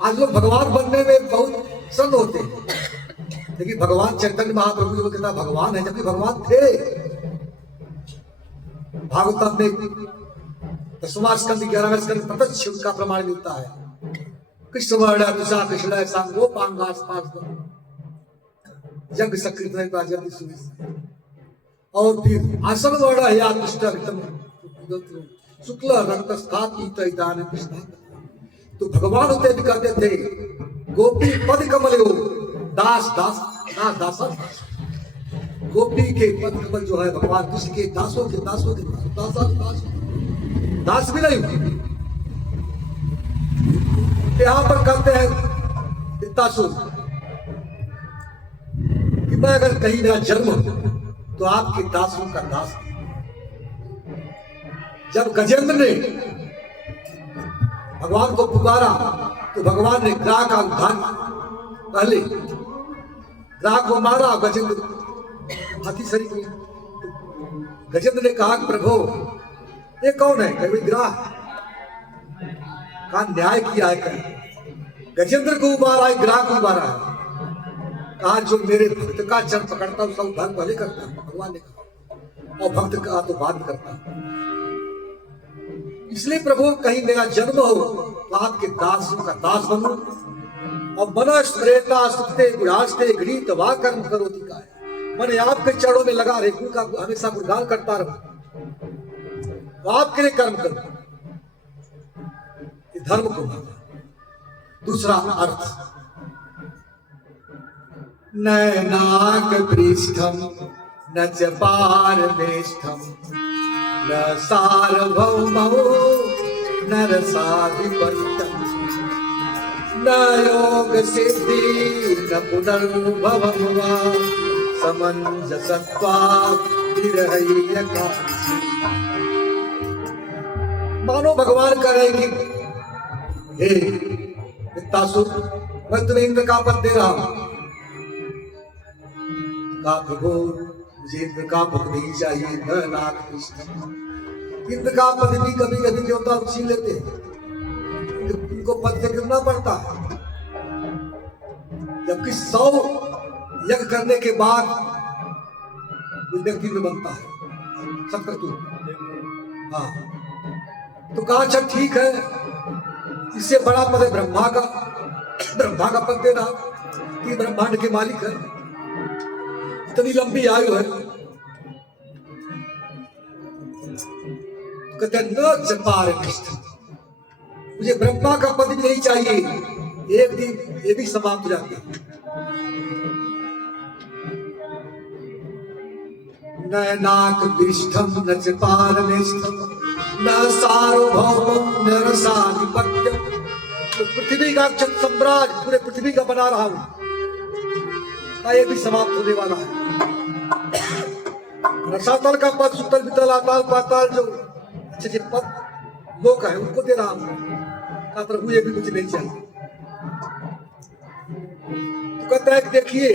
आज लोग भगवान बनने में बहुत संग होते हैं, लेकिन भगवान चैतन्य महाप्रभु जो कहता भगवान है, जबकि भगवान थे। भागवतम में 10वां स्कंद 11वें स्कंद प्रत्यक्ष उनका प्रमाण मिलता है। कृष्ण वर्ण तुषा कृष्ण सांगो पांगास जग सकृत और फिर आसन वर्ण या शुक्ल रक्त स्थापित तो भगवान होते भी कहते थे गोपी पद कमल हो दास दास दास दास दास। गोपी के पद कमल जो है भगवान कृष्ण के दासों के दासों के दास दास दास भी नहीं। यहाँ पर कहते हैं दासों कि मैं अगर कहीं मेरा जन्म तो आपके दासों का दास। जब गजेंद्र ने भगवान को पुकारा तो भगवान ने ग्राह का उद्धार पहले ग्राह को मारा। गजेंद्र हाथी शरीर में गजेंद्र ने कहा प्रभु ये कौन है? कभी ग्राह का न्याय किया है। गजेंद्र को उबारा है, ग्राह को उबारा है। कहा जो मेरे भक्त का चरण पकड़ता उसका उद्धार पहले करता है भगवान ने कहा, और भक्त का तो बाद में करता है। इसलिए प्रभु कहीं मेरा जन्म हो तो आपके दासों का दास बनूं और मनस्मरेता सुखते गुणास्ते गृहीत वा कर्म करोति का है। मैंने आपके चरणों में लगा रहे उनका हमेशा गुणगान करता रहूं तो आपके लिए कर्म करूं, धर्म को माना। दूसरा अर्थ नैनाक पृष्ठम न च पारमेष्ठम न सार्वभौमो न रसाधिपत्यम न योग सिद्धि न पुनर्भवम वा समंजसत्वात् विरहयकांक्षी। मानो भगवान कह रहे कि हे वित्तासुर मैं तुम्हें इंद्र का पद दे रहा हूं। कहा प्रभु मुझे इंद्र का पद नहीं चाहिए, न नाक कृष्ण। इंद्र का पद भी कभी कभी देवता छीन लेते हैं, उनको पद से गिरना पड़ता है। जबकि 100 यज्ञ करने के बाद व्यक्ति में बनता है सत्कर्तु। हाँ तो कहा अच्छा ठीक है, इससे बड़ा पद है ब्रह्मा का पद देना कि ब्रह्मांड के मालिक है, इतनी लंबी आयु है। कहते न चपार मुझे ब्रह्मा का पद भी नहीं चाहिए, एक दिन ये भी समाप्त हो जाते हैं। न नाक पृष्ठम न च पारमेष्ठम न सार्वभौमम न रसाधिपत्यम। तो पृथ्वी का सम्राट पूरे पृथ्वी का बना रहा हूं, ये भी समाप्त होने वाला है। रसातल का पद, सुतल वितल आताल पाताल जो अच्छे पद लोग है उनको दे रहा हूं। कहा प्रभु ये भी मुझे नहीं चाहिए। तो कहता है कि देखिए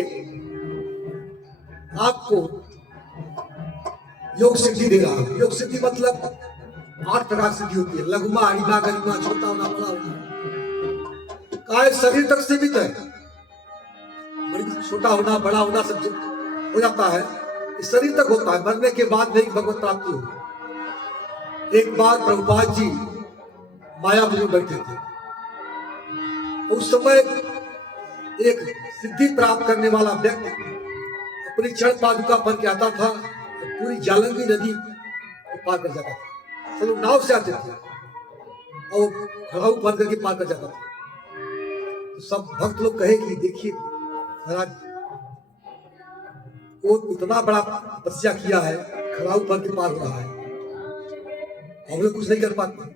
आपको योग सिद्धि दे रहा हूं। योग सिद्धि मतलब 8 प्रकार सिद्धि होती है, लघुमा अणिमा गरिमा छोटा होना बड़ा होना। कहा शरीर तक सीमित है, छोटा होना बड़ा होना सब हो जाता है, इस शरीर तक होता है, मरने के बाद नहीं भगवत प्राप्ति हो। एक बार प्रभुपाद जी मायापुरी में बैठे थे, उस समय एक सिद्धि प्राप्त करने वाला व्यक्ति अपनी चरण पादुका बन के आता था, पूरी जालंगी नदी पार कर जाता था। सब लोग नाव से आते थे और खड़ाऊ बन करके पार कर जाता था। तो सब भक्त लोग कहे कि देखिए महाराज वो इतना बड़ा तपस्या किया है, खड़ाऊ पर के पार हो रहा है, हम लोग कुछ नहीं कर पाते।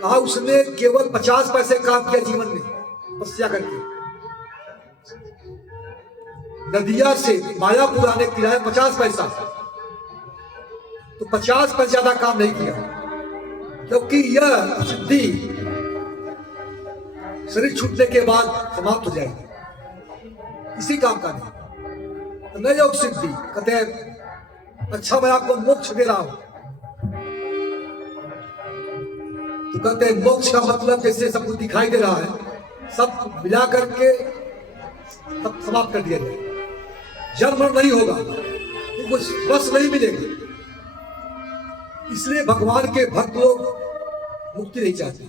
कहा उसने केवल 50 पैसे काम किया जीवन में तपस्या करके। नदिया से मायापुर आने किराया 50 पैसा, तो 50 पैसे ज्यादा काम नहीं किया, क्योंकि यह सिद्धि शरीर छूटने के बाद समाप्त हो जाएगी, इसी काम का नहीं। न योग सिद्धि कहते हैं अच्छा मैं आपको मोक्ष दे रहा हूं, तो कहते हैं मोक्ष का मतलब जैसे सब कुछ दिखाई दे रहा है, सब मिला करके सब समाप्त कर दिया जाए, जन्म नहीं होगा, कुछ बस नहीं मिलेगा। इसलिए भगवान के भक्त लोग मुक्ति नहीं चाहते।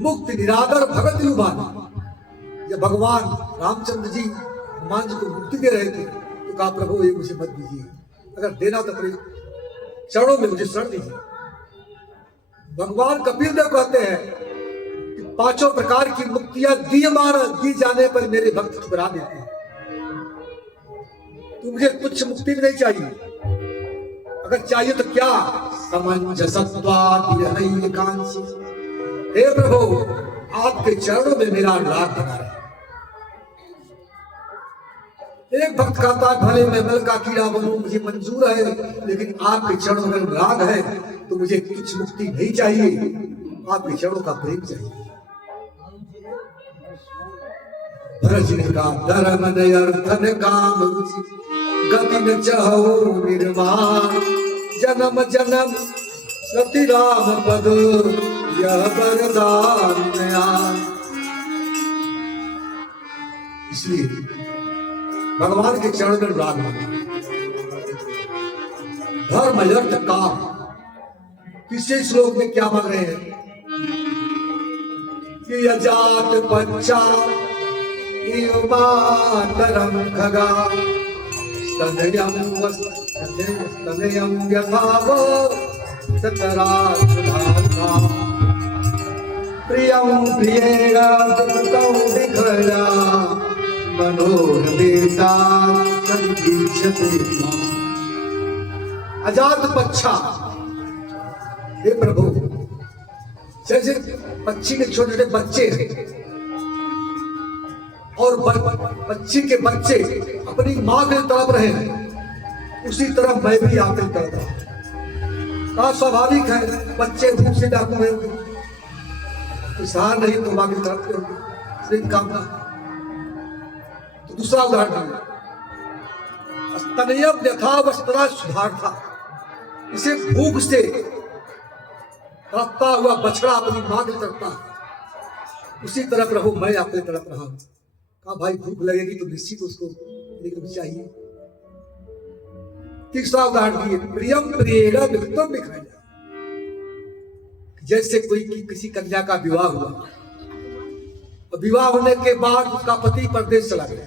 मुक्त निरादर भगत युवाना, जब भगवान रामचंद्र जी हनुमान जी को मुक्ति दे रहे थे तो कहा प्रभु ये मुझे मत दीजिए, अगर देना तो अपने चरणों में मुझे शरण दीजिए। भगवान कपिल देव कहते हैं कि 5 प्रकार की मुक्तियां दी जाने पर मेरे भक्त ठुकरा देते हैं, तो मुझे तुच्छ मुक्ति भी नहीं चाहिए, अगर चाहिए तो क्या समंजसत्वादिकांक्षी, हे प्रभु आपके चरणों में मेरा अनुराग बना रहे। एक भक्त कहता है भले मैं मल का कीड़ा बनूं मुझे मंजूर है, लेकिन आपके चरणों में अनुराग है तो मुझे कुछ मुक्ति नहीं चाहिए, आपके चरणों का प्रेम चाहिए। भजन का धर्म नयर्थन काम रुचि, गति न चाहो निर्वाण, जन्म जन्म रति राम पद यह वरदान नया। इसलिए भगवान के चरण में राग मांगे। धर्म अर्थ काम, तीसरे श्लोक में क्या मांग रहे हैं कि अजात बच्चा मातरम खगा स्तनयं यथाव सतराचुधाता, प्रियं प्रियेण दुःखं विघ्ना मनोरमेता संगीक्षते। अजात बच्चा, हे प्रभु जैसे पक्षी के छोटे छोटे बच्चे हैं और बच्ची के बच्चे अपनी मां के तड़प रहे हैं, उसी तरह मैं भी आपके तड़प रहा हूं। स्वाभाविक है, बच्चे भूख से डाकू हुए होंगे, सहार नहीं तो मां की तड़पते होंगे, कामना। तो दूसरा उदाहरण स्तनयम यथा वस्त्रा सुधार्था, इसे भूख से तड़पता हुआ बछड़ा अपनी मां के तड़पता है, उसी तरह प्रभु मैं आपके तड़प रहा हूं। कहा भाई भूख लगेगी तो निश्चित उसको लेकिन चाहिए। तीसरा उदाहरण दिए प्रियम प्रियेण विक्तम दिखाया, जैसे कोई किसी कन्या का विवाह हुआ और विवाह होने के बाद उसका पति परदेश चला गया,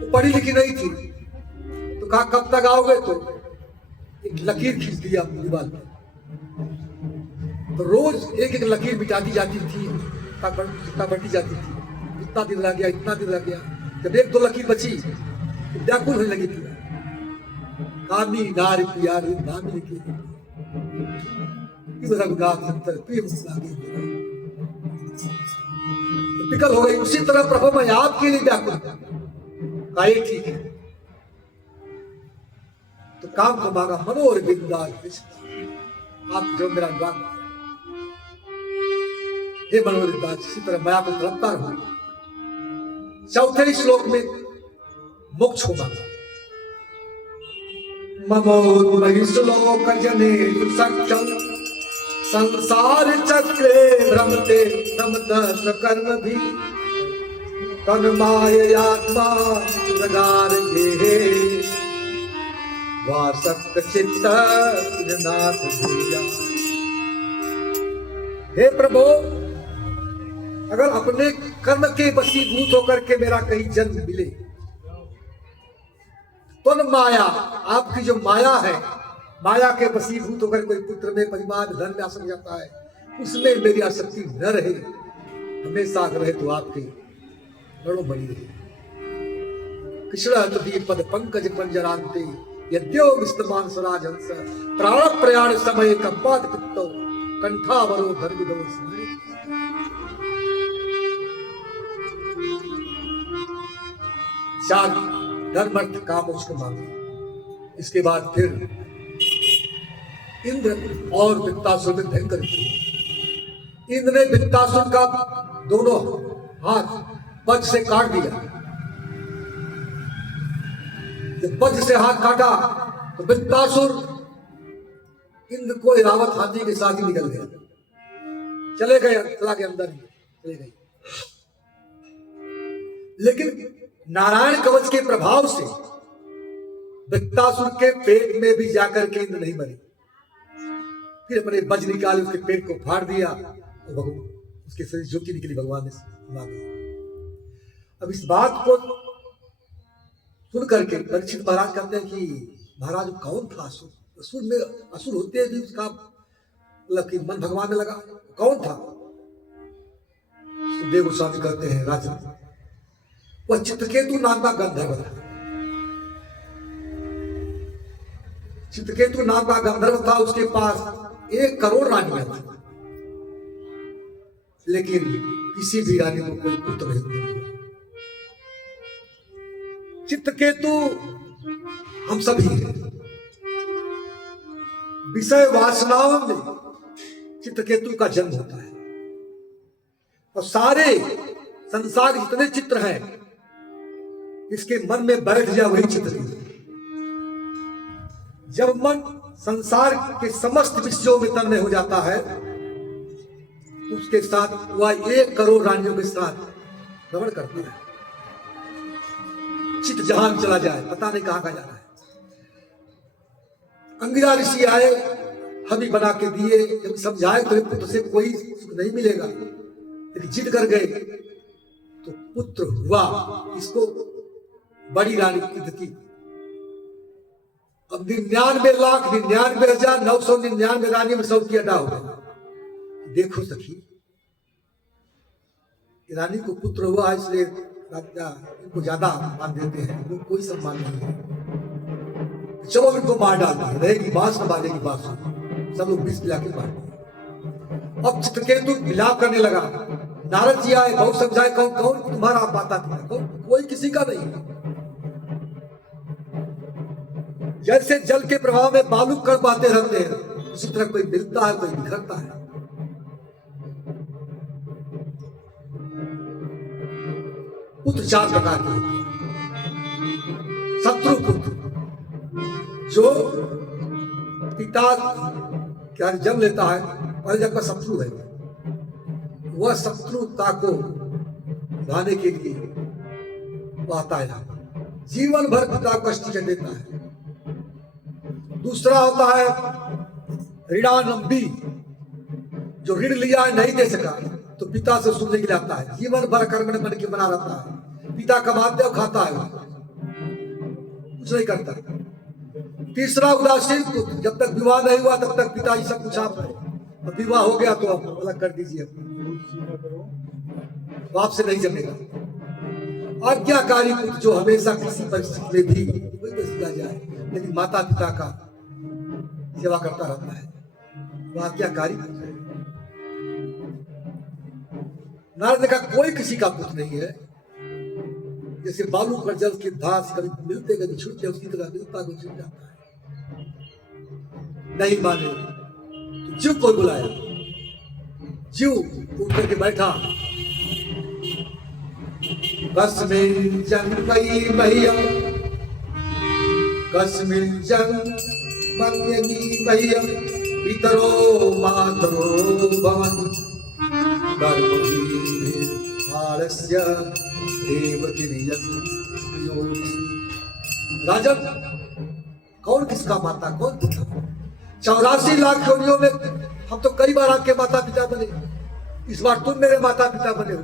तो पढ़ी लिखी नहीं थी, तो कहा कब तक आओगे, तो एक लकीर खींच दिया दीवार पर, तो रोज एक एक लकीर मिटाती जाती थी, बढ़ती जाती थी, इतना दिन लग गया, इतना दिन लग गया। जब 1-2 लकीर बची व्याकुल होने लगी थी, कामी नारी प्यारी नाम लिखी पिकल हो गई। उसी तरह प्रभु मैं आपके लिए व्याकुल, का एक ठीक है, तो काम को मांगा मनोर बिंदा, आप जो मेरा अनुराग, हे मनोर बिंदा, इसी तरह मैं आपको तड़पता रहूं। चौथे श्लोक में मोक्ष को मांगा, ममोन्मयि श्लोक जने सख्यम संसार चक्रे भ्रमते भ्रमत सकर्म भी, तन्माययात्मा जगार गेहे वासक्त चित्त श्रीनाथ भूया। हे प्रभु अगर अपने कर्म के वशीभूत होकर के मेरा कहीं जन्म मिले, तो न माया, आपकी जो माया है, माया के वशीभूत होकर कोई पुत्र में परिवार धन में आसक्त जाता है, उसमें मेरी आसक्ति न रहे, हमेशा रहे तो आपके रणों बनी रहे। कृष्ण तुदी पद पंकज पंजरांते यद्यो विस्तमान स्वराज हंस प्राण प्रयाण समय कपात पित्तो कंठावरो धर्मिदो स्मरे। चार धर्म अर्थ काम उसको मांगे। इसके बाद फिर इंद्र और वृत्तासुर में भयंकर युद्ध। इंद्र ने वृत्तासुर का दोनों हाथ वज्र से काट दिया। जब वज्र से हाथ काटा तो वृत्तासुर इंद्र को इरावत हाथी के साथ ही निकल गया, चले गए, चला के अंदर ही चले गए। लेकिन नारायण कवच के प्रभाव से वृत्तासुर के पेट में भी जाकर के इंद्र नहीं मरे। फिर अपने वज्र निकाले, उसके पेट को फाड़ दिया और उसके शरीर ज्योति निकली, भगवान ने सुना दी। अब इस बात को सुन करके परीक्षित महाराज कहते हैं कि महाराज कौन था असुर? असुर में असुर होते भी उसका मतलब कि मन भगवान में लगा, कौन था? सुखदेव गोस्वामी कहते हैं राजन वह चित्रकेतु नाम का गंधर्व था। चित्रकेतु नाम का गंधर्व था, उसके पास 1 करोड़ रानियां थी, लेकिन किसी भी रानी को कोई पुत्र नहीं मिला। चित्रकेतु हम सभी हैं, विषय वासनाओं में चित्रकेतु का जन्म होता है और सारे संसार जितने चित्र हैं इसके मन में बैठ जाए वही चित्रकेतु। जब मन संसार के समस्त विषयों में तन्मय हो जाता है तो उसके साथ वह 1 करोड़ रानियों के साथ भ्रमण करता है, चित जहां चला जाए, पता नहीं कहां का जाना है। अंगिरा ऋषि आए, हमें बना के दिए, जब समझाए तो पुत्र से कोई सुख नहीं मिलेगा, लेकिन जिद कर गए तो पुत्र हुआ। इसको बड़ी रानी की अब 99,99,999 रानी में 100 की अड्डा हो गया। देखो सखी, रानी को पुत्र हुआ इसलिए राजा इनको ज्यादा मान देते हैं, इनको कोई सम्मान नहीं है। चलो इनको मार डालते हैं, रहेगी बांस न बाजेगी बांसुरी, सब लोग विष पिला के मार दिए। अब चित्रकेतु विलाप करने लगा। नारद जी आए, बहुत समझाए, कौन कौन तुम्हारा माता पिता? कौन? कोई किसी का नहीं। जैसे जल के प्रभाव में बालू कर पाते रहते हैं, उसी तरह कोई मिलता है, कोई बिखरता है। पुत्र 4 प्रकार के होते हैं। शत्रु पुत्र, जो पिता क्या जन्म लेता है, पहले जन्म का शत्रु है, वह शत्रुता को बढ़ाने के लिए वो आता है, जीवन भर पिता को कष्ट देता है। दूसरा होता है ऋणानंबी, जो ऋण लिया है नहीं दे सका तो पिता से सुनने के लिए आता है, जीवन भर कर्म बन के बना रहता है, पिता कमाते और खाता है, कुछ नहीं करता। तीसरा उदासीन पुत्र, जब तक विवाह नहीं हुआ तब तक पिता ही सब कुछ आप है, और विवाह हो गया तो आप अलग कर दीजिए, तो आपसे नहीं जमेगा। आज्ञाकारी पुत्र, जो हमेशा किसी परिस्थिति में भी कोई परिस्थिति आ जाए लेकिन माता पिता का सेवा करता रहता है, वह आज्ञाकारी पुत्र है। नारद ने कहा कोई किसी का पुत्र नहीं है। जैसे बालू पर जल के धार से कभी मिलते कभी छूटते, उसी तरह मिलता को छूट जाता है। नहीं माने तो जीव को बुलाया, जीव उठ करके बैठा। कस्मिन् जन्मयि मह्यं कस्मिन् जन्मन्यनि मह्यं पितरो मातरो भवन् राजन, कौन किसका माता कौन पिता? 84 लाख योनियों में हम तो कई बार आपके माता पिता बने, इस बार तुम मेरे माता पिता बने हो।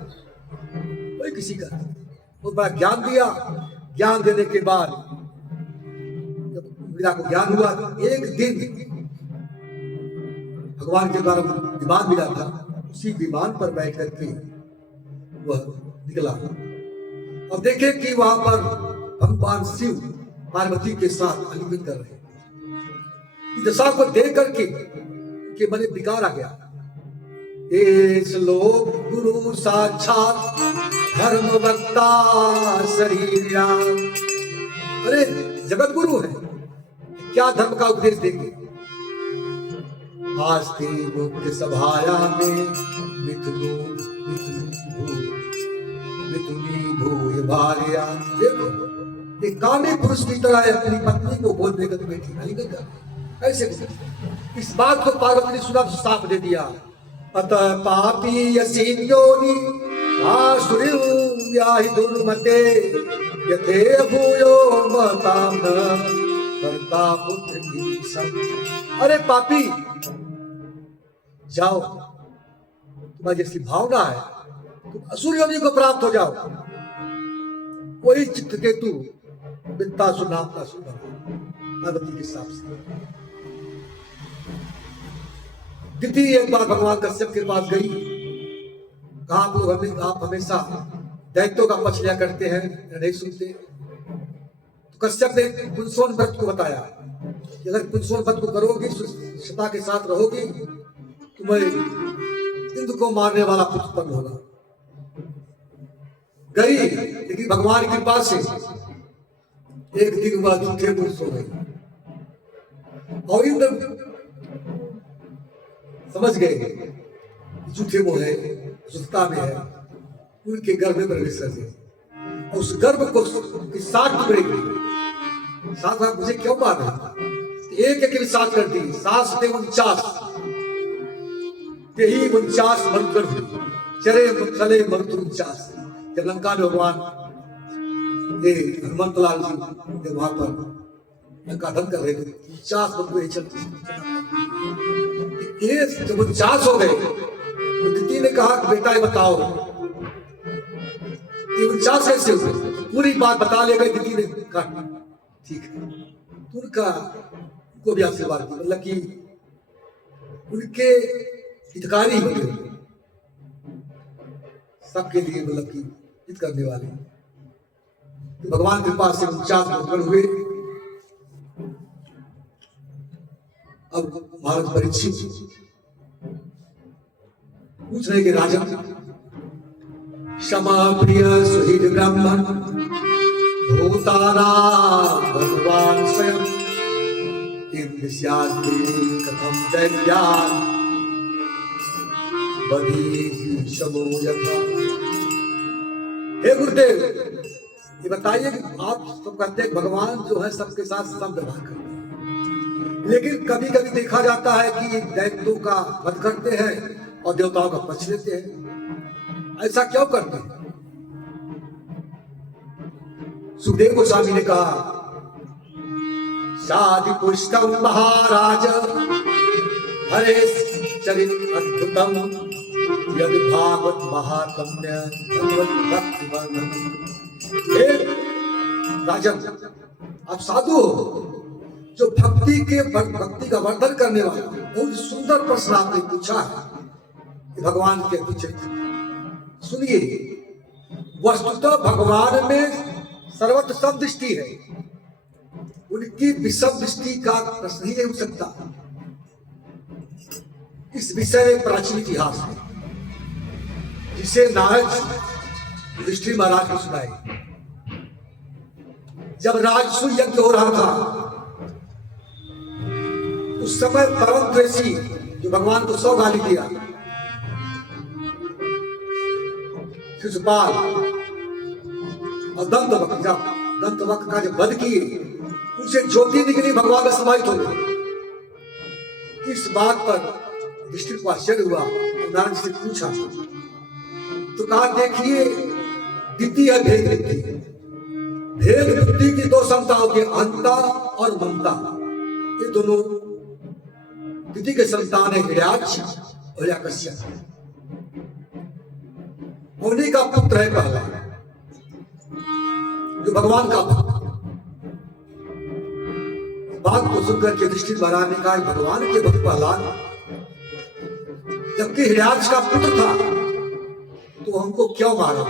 कोई किसी का बहुत बड़ा ज्ञान दिया। ज्ञान देने के बाद जब मीरा को ज्ञान हुआ, एक दिन भगवान के द्वारा विमान मिला था, उसी विमान पर बैठ करके वह निकला और देखे कि वहां पर भगवान शिव पार्वती के साथ आलिंगन कर रहे हैं। इस दशा को देख करके के मन में विकार आ गया। ये श्लोक गुरु साक्षात धर्म वक्ता शरीर, अरे जगत गुरु है, क्या धर्म का उपदेश देंगे। आस्ते मुक्त सभाया में मिथुनी भूय भार्या। देखो एक कामे पुरुष की तरह अपनी पत्नी को बोल देकर बैठी नहीं कर ऐसे। इस बात को पार्वती ने सुना तो साफ दे दिया। अतः पापी यसीन योनि आसुरी दुर्मते यथे भूयो महताम करता पुत्र की सम। अरे पापी जाओ, तुम्हारी जैसी भावना है तुम असुर योनि को प्राप्त हो जाओ। वही चित्रकेतु वित्तासुर नाम का सुना पार्वती के हिसाब से। दिति एक बार भगवान कश्यप के पास गई, कहा आप हमेशा दैत्यों का पक्ष लिया करते हैं, नहीं सुनते। तो कश्यप ने पुंसोन व्रत को बताया कि अगर पुंसोन व्रत को करोगी, सता के साथ रहोगी, तुम्हें इंद्र को मारने वाला पुत्र उत्पन्न होगा। गई, लेकिन भगवान की कृपा से एक दिन वह झूठे मुंह सो गई और इंद्र समझ गए झूठे मुंह है, सुस्ता में है, उनके गर्भ में प्रवेश कर दिया। उस गर्भ को 7 टुकड़े किए। 7 मुझे क्यों मार रहे, एक एक साथ कर दी। 7 से 49 ही 49 मरकर हुई, चरे चले मरुत 49। जब लंका में भगवान हनुमंत लाल जी वहां पर लंका दहन कर रहे थे, 50 मरुत चलते। ये जब 49 हो गए तो दिति ने कहा कि बेटा ये बताओ ये 49 कैसे हुए, पूरी बात बता ले गए। दिति ने कहा ठीक है। उनका को भी आशीर्वाद दिया, मतलब कि उनके हितकारी हो गए, सबके लिए मतलब कि हित करने वाले। तो भगवान के पास से 49 उत्पन्न हुए। अब महाराज परीक्षित पूछ रहे कि राजा क्षमा प्रिय सुहृद ब्राह्मण भूताना भगवान स्वयं कथम दैव्यान बधी समो यथा। हे गुरुदेव, ये बताइए कि आप सब कहते हैं भगवान जो है सबके साथ सब व्यवहार करते हैं, लेकिन कभी कभी देखा जाता है कि दैत्यों का वध करते हैं और देवताओं का पक्ष लेते हैं, ऐसा क्यों करते हैं। सुखदेव गोस्वामी ने कहा शादि पुष्टम महाराज हरे चरित अद्भुतम यद भागवत महात्म्य भगवत भक्ति वर्णन। राजन, आप साधु हो जो भक्ति का वर्धन करने वाला। बहुत सुंदर प्रश्न आपने पूछा है भगवान के चरित्र। सुनिए, वस्तुतः भगवान में सर्वत्र सब दृष्टि है, उनकी विषम दृष्टि का प्रश्न ही नहीं उठ सकता। इस विषय में प्राचीन इतिहास है जिसे नारद युधिष्ठिर महाराज को सुनाए। जब राजसूय यज्ञ हो रहा था उस समय परम द्वेषी जो भगवान को 100 गाली दिया, शिशुपाल और दंतवक्र का जब वध किए, उनसे ज्योति निकली, भगवान में समाहित हो गई। इस बात पर युधिष्ठिर को आश्चर्य हुआ। नारद से पूछा तो कहा देखिए, दिति है भेद बुद्धि। भेद बुद्धि की 2 क्षमता होती है, अहंता और ममता। ये दोनों दिति के संतान है हिरण्याक्ष और हिरण्यकश्यप। उन्हीं का पुत्र है पहला जो भगवान का भक्त। बात को सुनकर के युधिष्ठिर महाराज ने कहा भगवान के भक्त प्रहलाद जबकि हिरण्याक्ष का पुत्र था तो हमको क्यों मारा।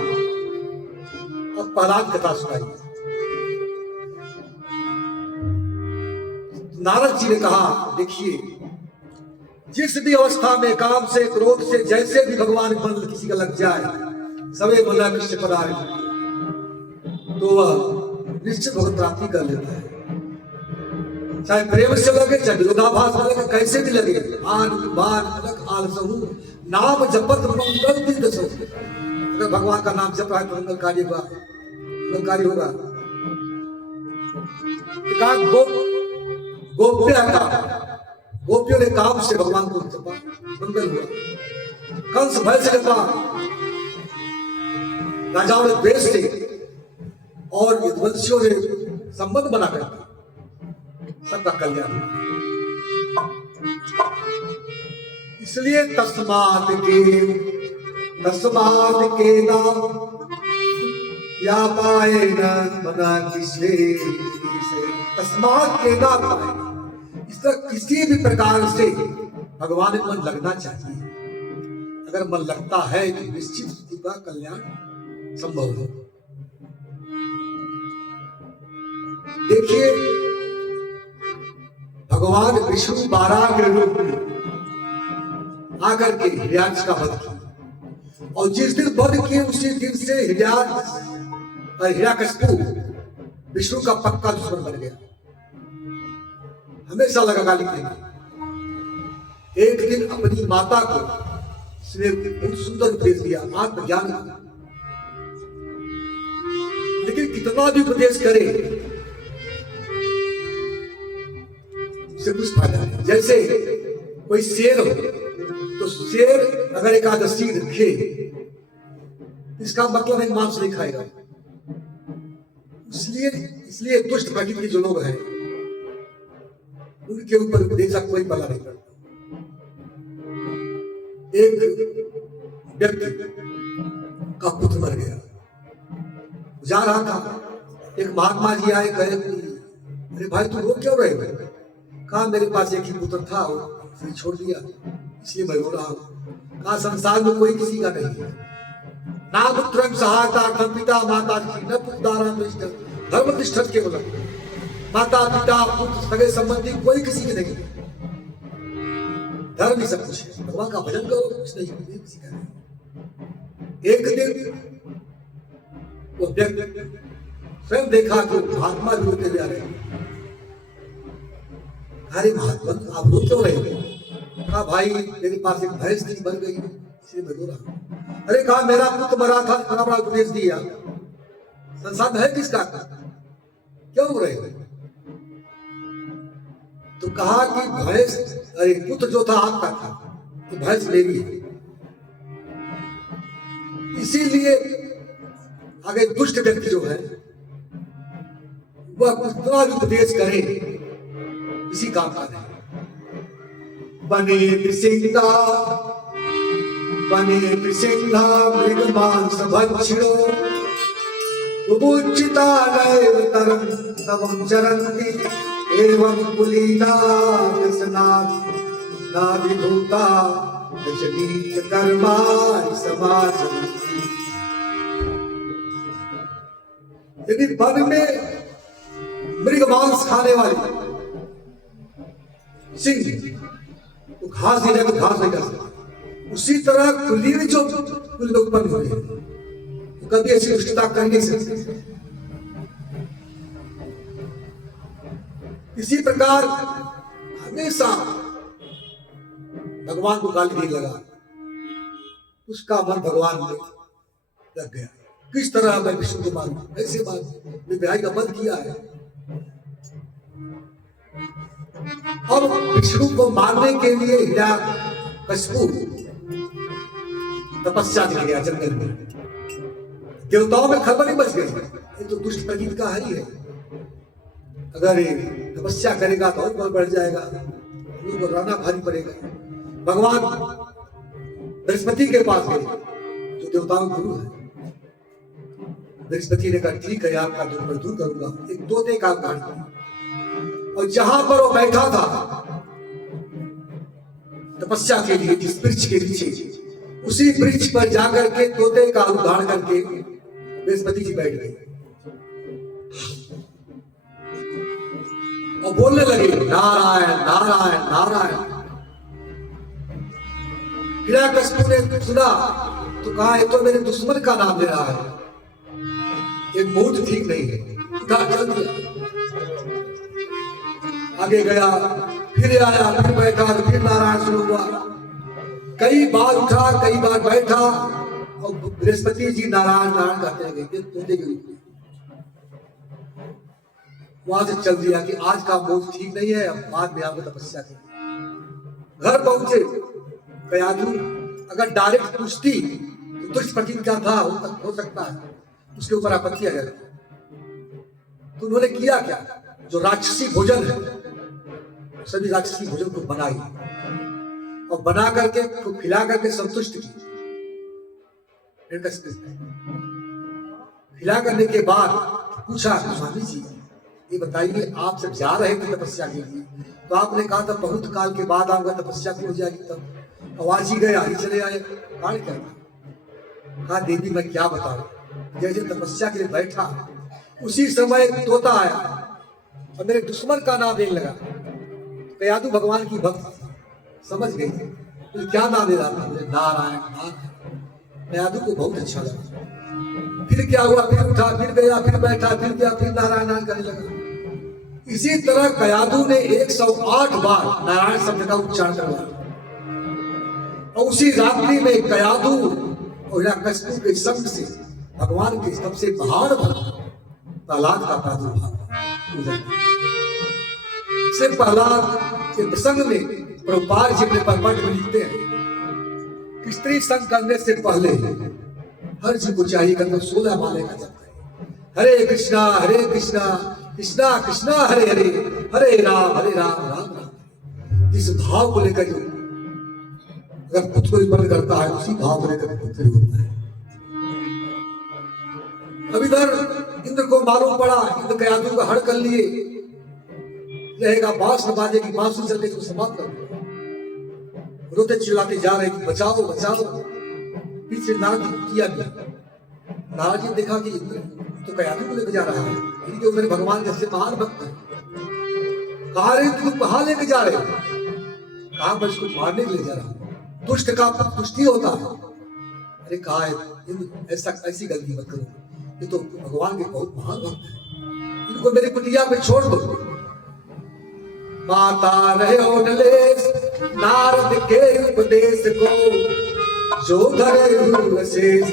अब प्रहलाद कथा सुनाई। नारद जी ने कहा, देखिए जिस भी अवस्था में काम से क्रोध से जैसे भी भगवान मन किसी का लग जाए, सवे मना कृष्ण पदारे, तो वह निश्चित भगवत प्राप्ति कर लेता है। चाहे प्रेम से लगे, चाहे विरोधाभास में लगे, कैसे भी लगे, आन बान अलग आलसहु नाम जपत मंगल दसो। अगर भगवान का नाम जप रहा है तो मंगलकारी होगा, मंगलकारी होगा। गोपियों ने काम से भगवान को जपा, मंगल हुआ। कंस भय से जपा, राजाओं ने द्वेष से और विध्वंसियों ने संबंध बना कर सबका कल्याण। इसलिए तस्मात के नाम या पाए न मना किसे, तस्मात के नाम पाए। इस तरह किसी भी प्रकार से भगवान में मन लगना चाहिए। अगर मन लगता है तो निश्चित स्थिति का कल्याण संभव है। देखिए भगवान विष्णु 12 के रूप में आकर के हिरण्याक्ष का वध किया, और जिस दिन वध किए उसी दिन से हिरण्यकशिपु विष्णु का पक्का दुश्मन बन गया। हमेशा लगा गाली देना। एक दिन अपनी माता को उसने बहुत सुंदर उपदेश दिया, आत्मज्ञान का, लेकिन कितना भी उपदेश करे से कुछ फायदा नहीं। जैसे कोई शेर हो तो शेर अगर एकादशी रखे, इसका मतलब है मांस नहीं खाएगा। इसलिए दुष्ट प्रकृति के जो लोग हैं उनके ऊपर उपदेश का कोई बला नहीं पड़ता। एक व्यक्ति का पुत्र मर गया, जा रहा था, एक महात्मा जी आए, कहे अरे भाई तुम रो क्यों रहे हो? कहा मेरे पास एक ही पुत्र था, फिर छोड़ दिया, इसलिए मैं रो रहा हूं। कहा संसार में कोई किसी का नहीं है, ना पुत्रं सहायता पिता माता की न पुत्राणां धर्म तिष्ठत् केवलम्। माता पिता पुत्र सगे संबंधी कोई किसी के नहीं, धर्म ही सब कुछ है। भगवान का भजन करो, कुछ नहीं किसी का नहीं। एक दिन वो व्यक्ति स्वयं देखा कि महात्मा भी होते जा रहे हैं। अरे महात्मा आप रो क्यों रहे हो? कहा भाई मेरे पास एक भैंस थी, बन गई, इसलिए मैं रो रहा हूं। अरे कहा मेरा पुत्र मरा था, इतना बड़ा उपदेश दिया, संसार है किसका, क्यों रो रहे हो? तो कहा कि भैंस, अरे पुत्र जो था आपका था, तो भैंस मेरी है। इसीलिए आगे दुष्ट व्यक्ति जो है वह कितना भी उपदेश करे इसी काम का नहीं। बने सिंहा मृग मांस भक्षिणो उबुच्चितालय तरम तवं चरन्ति एवं कुलीना व्यसनात् नाभिभूता दशनीच कर्माणि समाचरन्ति। यदि वन में मृग मांस खाने वाले सिंह वो घास नहीं जाए तो घास नहीं कर सकता, उसी तरह कुलीन जो कुल में उत्पन्न हुए तो कभी ऐसी दुष्टता कर नहीं सकते। इसी प्रकार हमेशा भगवान को गाली नहीं लगा, उसका मन भगवान में लग गया। किस तरह मैं विष्णु को मारूं, ऐसे बात मैं ब्याह का बंद किया है। अब विष्णु को मारने के लिए हिरण्यकशिपु तपस्या के गया जंगल में, देवताओं में खलबली मच गई। ये तो दुष्ट प्रकृति का ही है, अगर तपस्या करेगा तो और बल बढ़ जाएगा, उनको रहना भारी पड़ेगा। भगवान बृहस्पति के पास गए जो देवताओं गुरु है। बृहस्पति ने कहा ठीक है आपका दुख मैं दूर करूंगा। एक तोते का उदाहरण किया, और जहां पर वो बैठा था तपस्या के लिए जिस वृक्ष के नीचे, उसी वृक्ष पर जाकर के तोते का उद्धार करके बृहस्पति जी बैठ गए। और बोलने लगे नारायण नारायण नारायण। हिरण्यकशिपु ने सुना तो कहा ये तो मेरे दुश्मन का नाम ले रहा है, ये मूड ठीक नहीं है। चल दिया, आगे गया, फिर आया, फिर बैठा, फिर नारायण शुरू हुआ। कई बार उठा, कई बार बैठा, और बृहस्पति जी नारायण नारायण कहते गए। वहां से चल दिया कि आज का मूड ठीक नहीं है, अब बाद में आपको तपस्या की। घर पहुंचे, कयाधु अगर डायरेक्ट पूछती तो दुष्ट प्रतीत क्या था हो सकता है उसके ऊपर आपत्ति आ जाती। तो उन्होंने किया क्या, जो राक्षसी भोजन है सभी राक्षसी भोजन को बनाई और बना करके खिला करके संतुष्ट की। खिला करने के बाद पूछा स्वामी जी ये बताइए आप जब जा रहे थे तपस्या के लिए तो आपने कहा था बहुत काल के बाद आऊंगा तपस्या हो जाएगी, तब आवाज ही गया ही चले आए। कहा देवी मैं क्या बताऊं, जैसे तपस्या के लिए बैठा उसी समय तोता आया और मेरे दुश्मन का नाम लेने लगा। कयाधु भगवान की भक्त समझ गई तो क्या नाम दे रहा था, नारायण नारायण। कयाधु को बहुत अच्छा लगा। फिर क्या हुआ, फिर उठा, फिर गया, फिर बैठा, फिर गया, फिर नारायण नारायण करने लगा। इसी तरह कयाधु ने 108 बार नारायण शब्द का उच्चारण करवाया और उसी रात्रि में कयाधु और हिरण्यकशिपु के संग से भगवान के सबसे महान भक्त प्रहलाद का प्रादुर्भाव। से प्रहलाद के प्रसंग में प्रभुपाद जी अपने परमठ में लिखते हैं कि स्त्री संग करने से पहले हर जीव को चाहिए कि 16 माले का जप करें। हरे कृष्णा कृष्णा कृष्णा हरे हरे, हरे राम राम राम। जिस भाव को लेकर जो अगर खुद को उत्पन्न करता है उसी भाव को लेकर पुत्र होता है। अब इधर इंद्र को मालूम पड़ा, इंद्र कयाधु का हड़ कर लिए, रहेगा बांस न बाजे की बांसुरी चल के इसको समाप्त कर दो। रोते चिल्लाते जा रहे कि बचाओ बचाओ। पीछे नारद जी किया गया। नारद जी देखा कि इंद्र तो कयाधु को लेकर जा रहा है, इनके मेरे भगवान के महान भक्त है। कहा रे तुम कहां लेके जा रहे हो? कहा मैं इसको मारने के लिए जा रहा हूं, दुष्ट का तुष्टि होता है। अरे कहा है ऐसी गलती मत करो, ये तो भगवान के बहुत महान भक्त है, इनको मेरी कुटिया पे छोड़ दो। माता रहे ओडलेस नारद के उपदेश को, जो धरे अशेष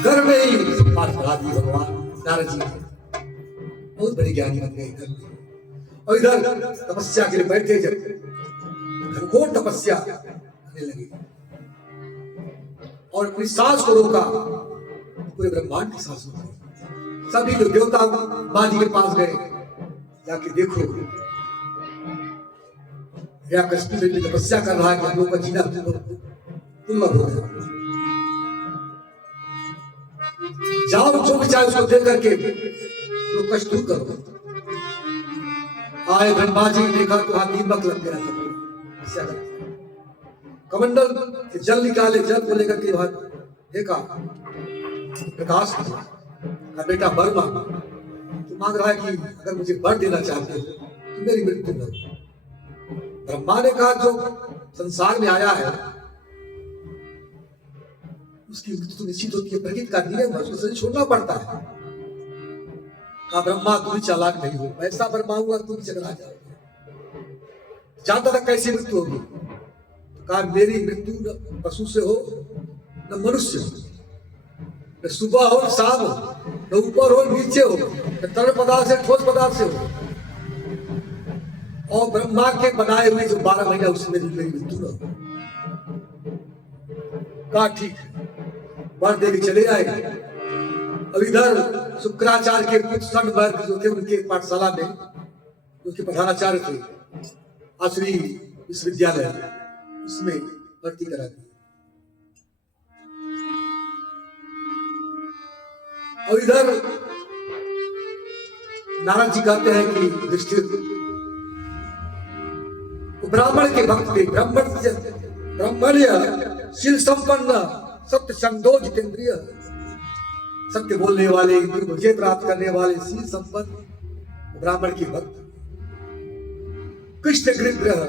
घर में ही पाठ पढ़ा दी भगवान नारद जी बहुत बड़े ज्ञानी बन गए घर में। और इधर तपस्या के लिए बैठे, जब घनघोर तपस्या करने लगे और अपनी सांस को रोका, पूरे ब्रह्मांड की सांस रोकी। सभी लोग देवता माँ जी के पास गए, जाके देखो हिरण्यकशिपु तपस्या कर रहा है कि हम लोग का जीना दुर्लभ हो गया। जाओ जो भी चाहे उसको दे करके लोग कष्ट दूर करो। आए ब्रह्मा जी देखा तो हाथ दीपक लग गया था, कमंडल से जल निकाले, जल को लेकर के वहां देखा प्रकाश का बेटा वर मांगा। तो मांग रहा है कि अगर मुझे वर देना चाहते हो तो मेरी मृत्यु न हो। ब्रह्मा ने कहा जो संसार में आया है उसकी मृत्यु तो निश्चित होती है, प्रकृति का नियम है, उसको शरीर छोड़ना पड़ता है। कहा ब्रह्मा तुम चालाक नहीं हो, ऐसा वर मांगूंगा तुम चकरा जाओगे, जानता था कैसी मृत्यु होगी। कहा मेरी मृत्यु न पशु से हो न मनुष्य हो, न सुबह हो न शाम हो, न ऊपर हो नीचे हो, न तरल पदार्थ से ठोस पदार्थ से हो, और ब्रह्मा के बनाए हुए जो 12 महीना उसमें मेरी मृत्यु न हो। कहा ठीक है, वर दे के चले आए। अब इधर शुक्राचार्य के पुत्र संवर्ग जो थे उनके पाठशाला में उनके प्रधानाचार्य थे आश्री विश्वविद्यालय, उसमें भर्ती करा दी। और इधर नारद जी कहते हैं कि युधिष्ठिर ब्राह्मण के भक्त थे, ब्राह्मण्य शील संपन्न सत्य संदो जितेंद्रिय, सत्य बोलने वाले, मुझे प्राप्त करने वाले, शील संपन्न ब्राह्मण की भक्त, कृष्ण ग्रह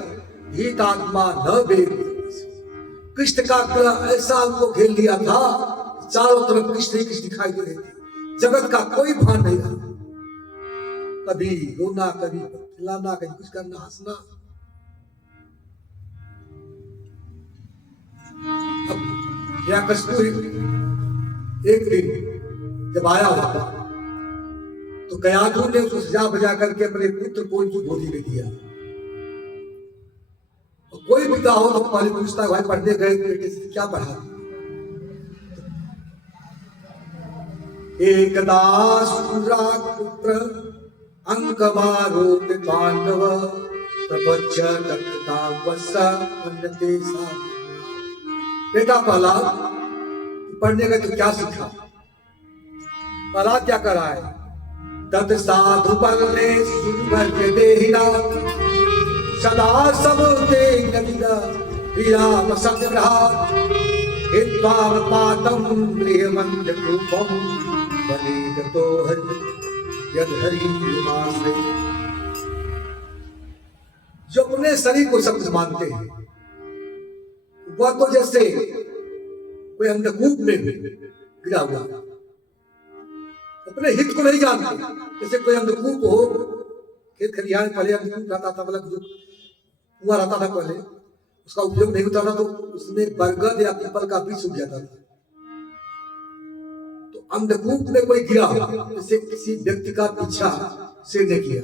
हितात्मा न वेद। कृष्ण का ग्रह ऐसा उनको घेर लिया था, चारों तरफ कृष्ण ही कृष्ण दिखाई दे रहे थे, जगत का कोई भान नहीं रहा। कभी रोना, कभी खिलाना, कभी कुछ करना, हंसना। अब या कस्तूरी एक दिन जब आया हुआ तो कयाधु ने उसको सजा बजा करके अपने पुत्र को उनकी गोदी में दिया। और कोई पिता हो तो पहले पूछता है, भाई पढ़ने गए बेटे से क्या पढ़ा? एकदा पुत्र अंकमारोप पांडव प्रपंच दत्तता वत्स अन्नते सा। बेटा पहला पढ़ने गए तो क्या सीखा? पहला क्या करा है? तत् साधु बलने सुवर्ग देहिना सदा सबते गदिदा विराम संग्रहा हित्वाम पातम गृहमंद रूपम बलिगतो हरि यद हरि मासे। जो अपने शरीर को सब मानते हैं वह तो जैसे कोई अंधकूप में गिरा हुआ, अपने हित को नहीं जानते। जैसे कोई अंधकूप हो, खेत खलिहान पहले अंधकूप रहता था, मतलब जो कुआं रहता था पहले, उसका उपयोग नहीं होता था तो उसमें बरगद या पीपल का बीज सूख जाता था। तो अंधकूप में कोई गिरा, जैसे किसी व्यक्ति का पीछा सिर ने किया,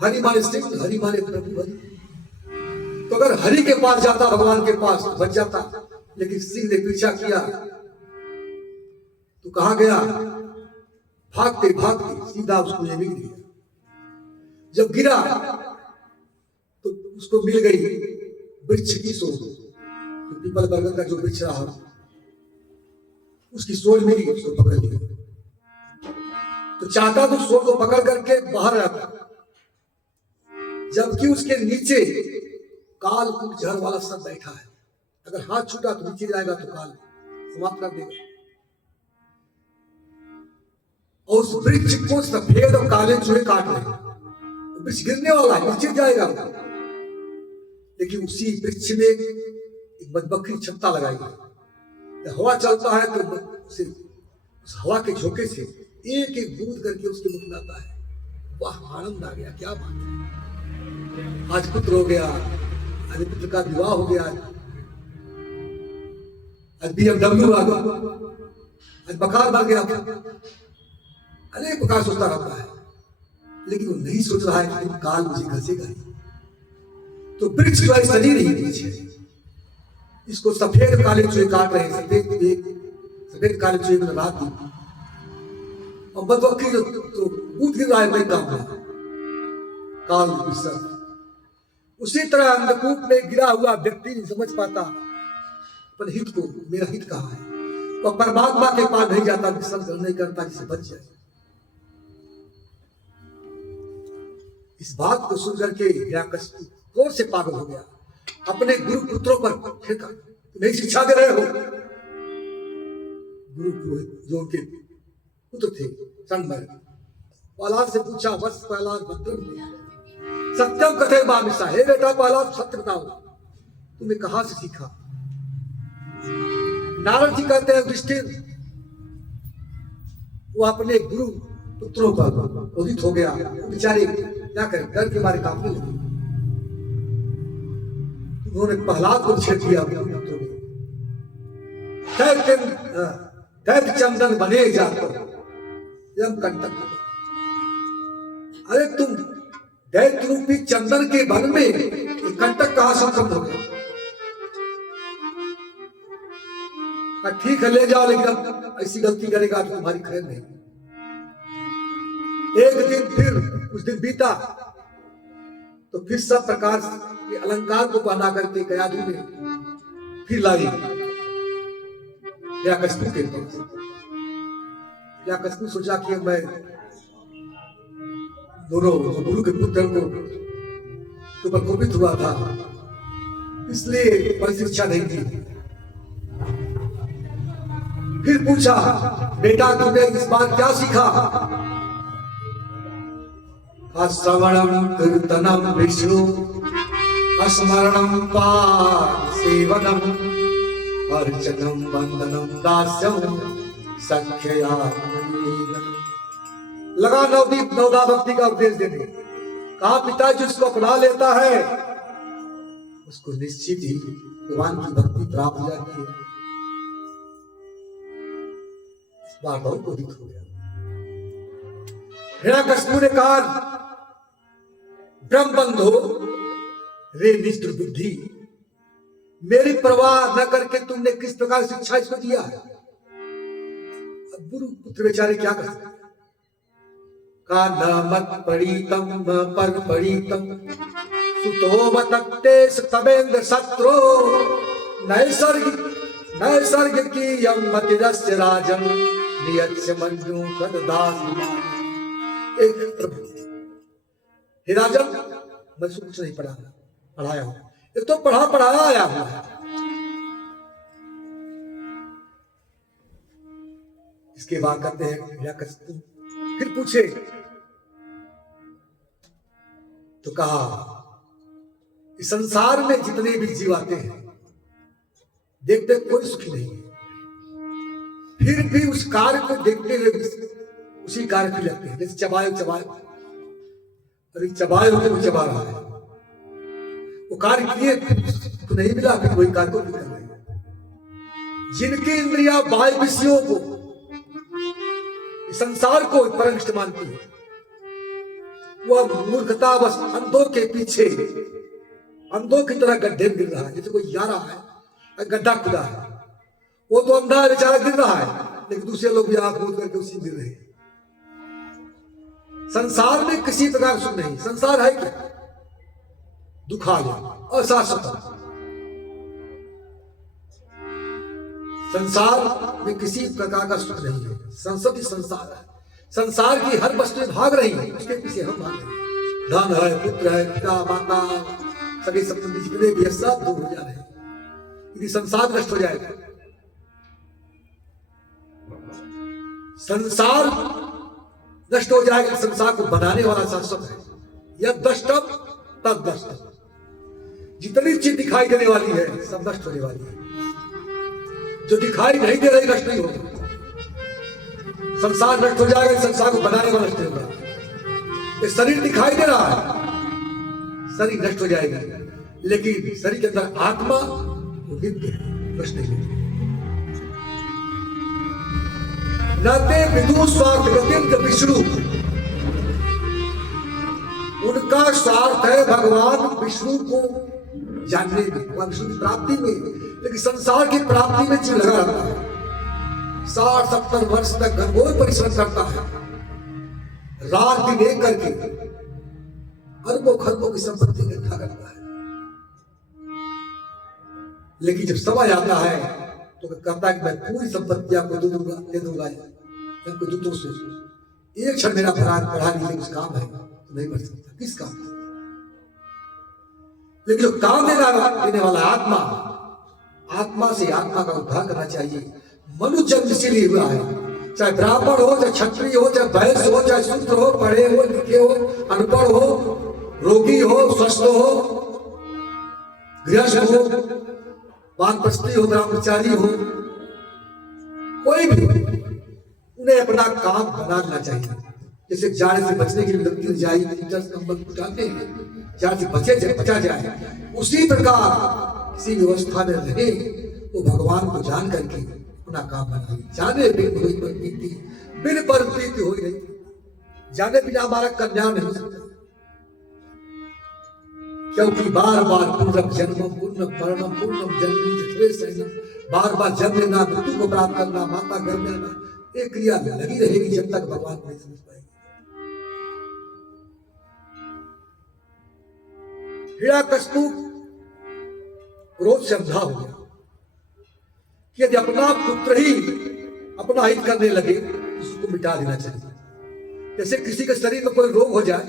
हरि माने सिंह, हरि माने प्रभु हरि। तो अगर हरि के पास जाता, भगवान के पास बच जाता, लेकिन सिंह ने पीछा किया तो कहां गया? भागते भागते सीधा उसको ये मिल गया। जब गिरा तो उसको मिल गई वृक्ष की सोल, पीपल बरगद का जो वृक्ष रहा उसकी सोल मिली, उसको पकड़ लिया। तो चाहता तो सोल को पकड़ करके बाहर आता, जबकि उसके नीचे काल कुल जहर वाला सब बैठा है। अगर हाथ छूटा तो नीचे जाएगा तो काल समाप्त कर देगा। और उस वृक्ष को सफेद और काले चूहे काट रहे हैं। वृक्ष गिरने वाला है, नीचे जाएगा। लेकिन उसी वृक्ष में एक मधुमक्खी छत्ता लगाई है। हवा चलता है तो उस हवा के झोंके से एक एक बूंद करके उसके मुख में आता है। वाह, आनंद आ गया, क्या बात है। आज पुत्र हो गया, आज पुत्र का विवाह हो गया, आज BMW आ गया, आज बखार बढ़ गया, अनेक प्रकार सोचता रहता है। लेकिन वो नहीं सोच रहा है कि काल मुझे घसेगा। तो वृक्ष जो है शरीर ही वृक्ष है, इसको सफेद काले चूहे काट रहे हैं। सफेद काले चूहे में रात दी और मधुमक्खी जो तो कूद गिर रहा है वही काम है काल विसर्ग। उसी तरह अंधकूप में गिरा हुआ व्यक्ति नहीं समझ पाता अपने हित को, मेरा हित कहाँ है। तो परमात्मा के पास नहीं जाता, विसर्जन नहीं करता जिसे बच जाए। इस बात को सुन करके हिरण्यकशिपु जोर से पागल हो गया, अपने गुरु पुत्रों पर फेंका। नहीं शिक्षा दे रहे हो? गुरु पुरोहित जो उनके पुत्र थे संगमय, प्रहलाद से पूछा, वर्ष प्रहलाद भद्रम सत्यम कथे मामिषा। हे बेटा प्रहलाद, सत्य बताओ तुम्हें कहां से सीखा? नारद जी कहते हैं, युधिष्ठिर वो अपने गुरु पुत्रों पर उदित हो गया। बेचारे क्या करें, डर के मारे कांपने लगे। उन्होंने प्रहलाद को छेड़ दिया अपने पुत्रों में। दैत्य चंदन बने जातो यम कंटक। अरे तुम दैत्य रूपी चंदन के वन में कंटक कहां से उत्पन्न हो गया? ठीक है ले जाओ, लेकिन अब ऐसी गलती करेगा तो तुम्हारी खैर नहीं। एक दिन फिर कुछ दिन बीता तो फिर सब प्रकार के अलंकार को पहना करके कयाधु ने फिर लाई हिरण्यकशिपु के पास। हिरण्यकशिपु सोचा कि मैं दोनों गुरु के पुत्र को तो प्रकोपित हुआ था, इसलिए परिशिक्षा नहीं दी। फिर पूछा, बेटा तुमने इस बार क्या सीखा? श्रवणम कीर्तनम विष्णु स्मरणम पाद सेवनम अर्चनम वंदनम दास्यम सख्यया निवेदनम। लगा नवदीप नवदा भक्ति का उपदेश देने। कहा पिताजी उसको अपना लेता है उसको निश्चित ही भगवान की भक्ति प्राप्त हो जाती है। इस बार बहुत क्रोधित हो गया। हिरण्यकशिपु ने कहा ब्रह्म बंधो रे निष्ठुर बुद्धि, मेरी परवाह न करके तुमने किस प्रकार शिक्षा इसको दिया है। अब गुरु पुत्र बेचारे क्या कर सकते। का न मत पढ़ीतम न पर पढ़ीतम सुतो मतक्ते तबेंद्र शत्रो नैसर्गिक की यम मतिरस्य राजन नियच्य मंजू कद दास। एक प्रभु हे राजन, मैं कुछ नहीं पढ़ाया हूं, एक तो पढ़ाया आया हुआ है। इसके बाद करते हैं हिरण्यकशिपु फिर पूछे तो कहा इस संसार में जितने भी जीव आते हैं देखते कोई सुखी नहीं है, फिर भी उस कार्य को देखते हुए उसी कार्य पे लगते हैं। जैसे चबायो अरे चबायो को चबा रहा है, वो कार्य किए तो नहीं मिला, फिर वही कार्य को भी कर रहे हैं। जिनकी इंद्रिया बाह्य विषयों को संसार को परंक्ष मानती है, वह मूर्खता बस अंधों के पीछे अंधों की तरह गड्ढे गिर रहा है। जैसे कोई जा रहा है गड्ढा खुदा है, वो तो अंधा बेचारा गिर रहा है, लेकिन दूसरे लोग भी आंख मूंद करके उसी गिर रहे हैं। संसार में किसी प्रकार सुख नहीं। संसार है क्या? दुखालय अशाश्वत। संसार में किसी प्रकार का सुख नहीं है। संसद ही संसार है। संसार की हर वस्तु भाग रही है, उसके पीछे हम भाग रहे हैं। धन है, पुत्र है, पिता माता सभी संबंधी जितने भी सब दूर हो जा रहे हैं। यदि संसार नष्ट हो जाएगा, संसार नष्ट हो जाएगा, संसार को बनाने वाला शाश्वत है। यह दष्टम तद दष्टम। जितनी चीज दिखाई देने वाली है सब नष्ट होने वाली है। जो दिखाई नहीं दे रही नष्ट नहीं होगा। संसार नष्ट हो जाएगा, संसार को बनाने वाला नष्ट होगा। ये शरीर दिखाई दे रहा है, शरीर नष्ट हो जाएगा, लेकिन शरीर के अंदर आत्मा नित्य नष्ट नहीं होगी। नते विदु स्वार्थ गतिम विष्णु, उनका स्वार्थ है भगवान विष्णु को जानने में, भगवान विष्णु की प्राप्ति में, लेकिन संसार की प्राप्ति में जीव लगा रहता है। 60-70 वर्ष तक घनघोर परिश्रम करता है, रात दिन एक करके अरबों खरबों की संपत्ति इकट्ठा करता है, लेकिन जब समय आता है तो कहता है कि मैं पूरी संपत्ति आपको दे दूंगा आपको दूतों से एक क्षण मेरा बढ़ा लीजिए, कुछ काम है तो नहीं बढ़ सकता। किस काम? लेकिन जो काम देने वाला आत्मा, आत्मा से आत्मा का उद्धार करना चाहिए। मनुष्य जन्म इसीलिए हुआ है, चाहे ब्राह्मण हो, चाहे क्षत्रिय हो, चाहे वैश्य हो, चाहे शूद्र हो, पढ़े हो, लिखे हो, अनपढ़ हो, रोगी हो, स्वस्थ हो, गृहस्थ हो, वानप्रस्थी हो, ब्रह्मचारी हो, कोई भी, उन्हें अपना काम बनाना चाहिए। जैसे जाड़े से बचने के लिए व्यक्ति रजाई कंबल डालते हैं, जाड़ से बचा जाए, उसी प्रकार किसी व्यवस्था में रहे वो भगवान को जान करके अपना काम बनाए। जाने बिन हुई प्रीति, बिन पर प्रीति हो गई, जाने बिना हमारा कल्याण नहीं हो सकता। क्योंकि बार बार पूर्वक जन्म पूर्ण मरणम पूर्णम जन्म, बार बार जन्म लेना, मृत्यु को प्राप्त करना, माता गर्भ में आना, एक क्रिया लगी रहेगी जब तक भगवान को नहीं समझ पाएगी। हिरण्यकशिपु क्रोध से अंधा हो गया कि यदि अपना पुत्र ही अपना हित करने लगे उसको मिटा देना चाहिए। जैसे किसी के शरीर में कोई रोग हो जाए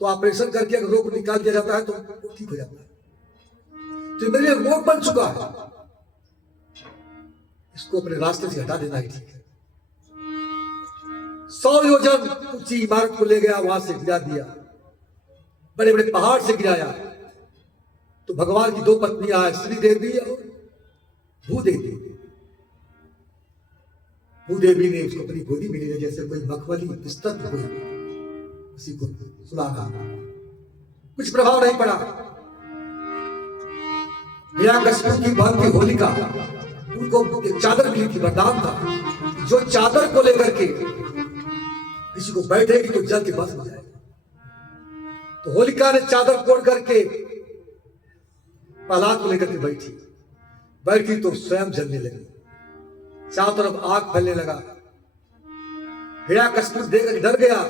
तो ऑपरेशन करके अगर रोग निकाल दिया जाता है तो ठीक हो जाता है। तो मेरे रोग बन चुका है, इसको अपने रास्ते से हटा देना ही ठीक है। 100 योजन ऊंची इमारत को ले गया, वहां से गिरा दिया, बड़े बड़े पहाड़ से गिराया। तो भगवान की 2 पत्नियां हैं, श्री देवी और भूदेवी। भूदेवी ने उसको अपनी गोदी में लिया, जैसे कोई मखमली बिस्तर कोई उसी को सुलागा। कुछ प्रभाव नहीं पड़ा। हिरण्यकशिपु की बहन की होलिका, उनको एक चादर मिली थी, वरदान था, जो चादर को लेकर के किसी को बैठेगी तो जल के बस हो जाएगा। तो होलिका ने चादर कोड़ करके प्रहलाद को लेकर के बैठी तो स्वयं जलने लगी, चारों तरफ आग फैलने लगा। हिरण्यकशिपु देखकर डर गया।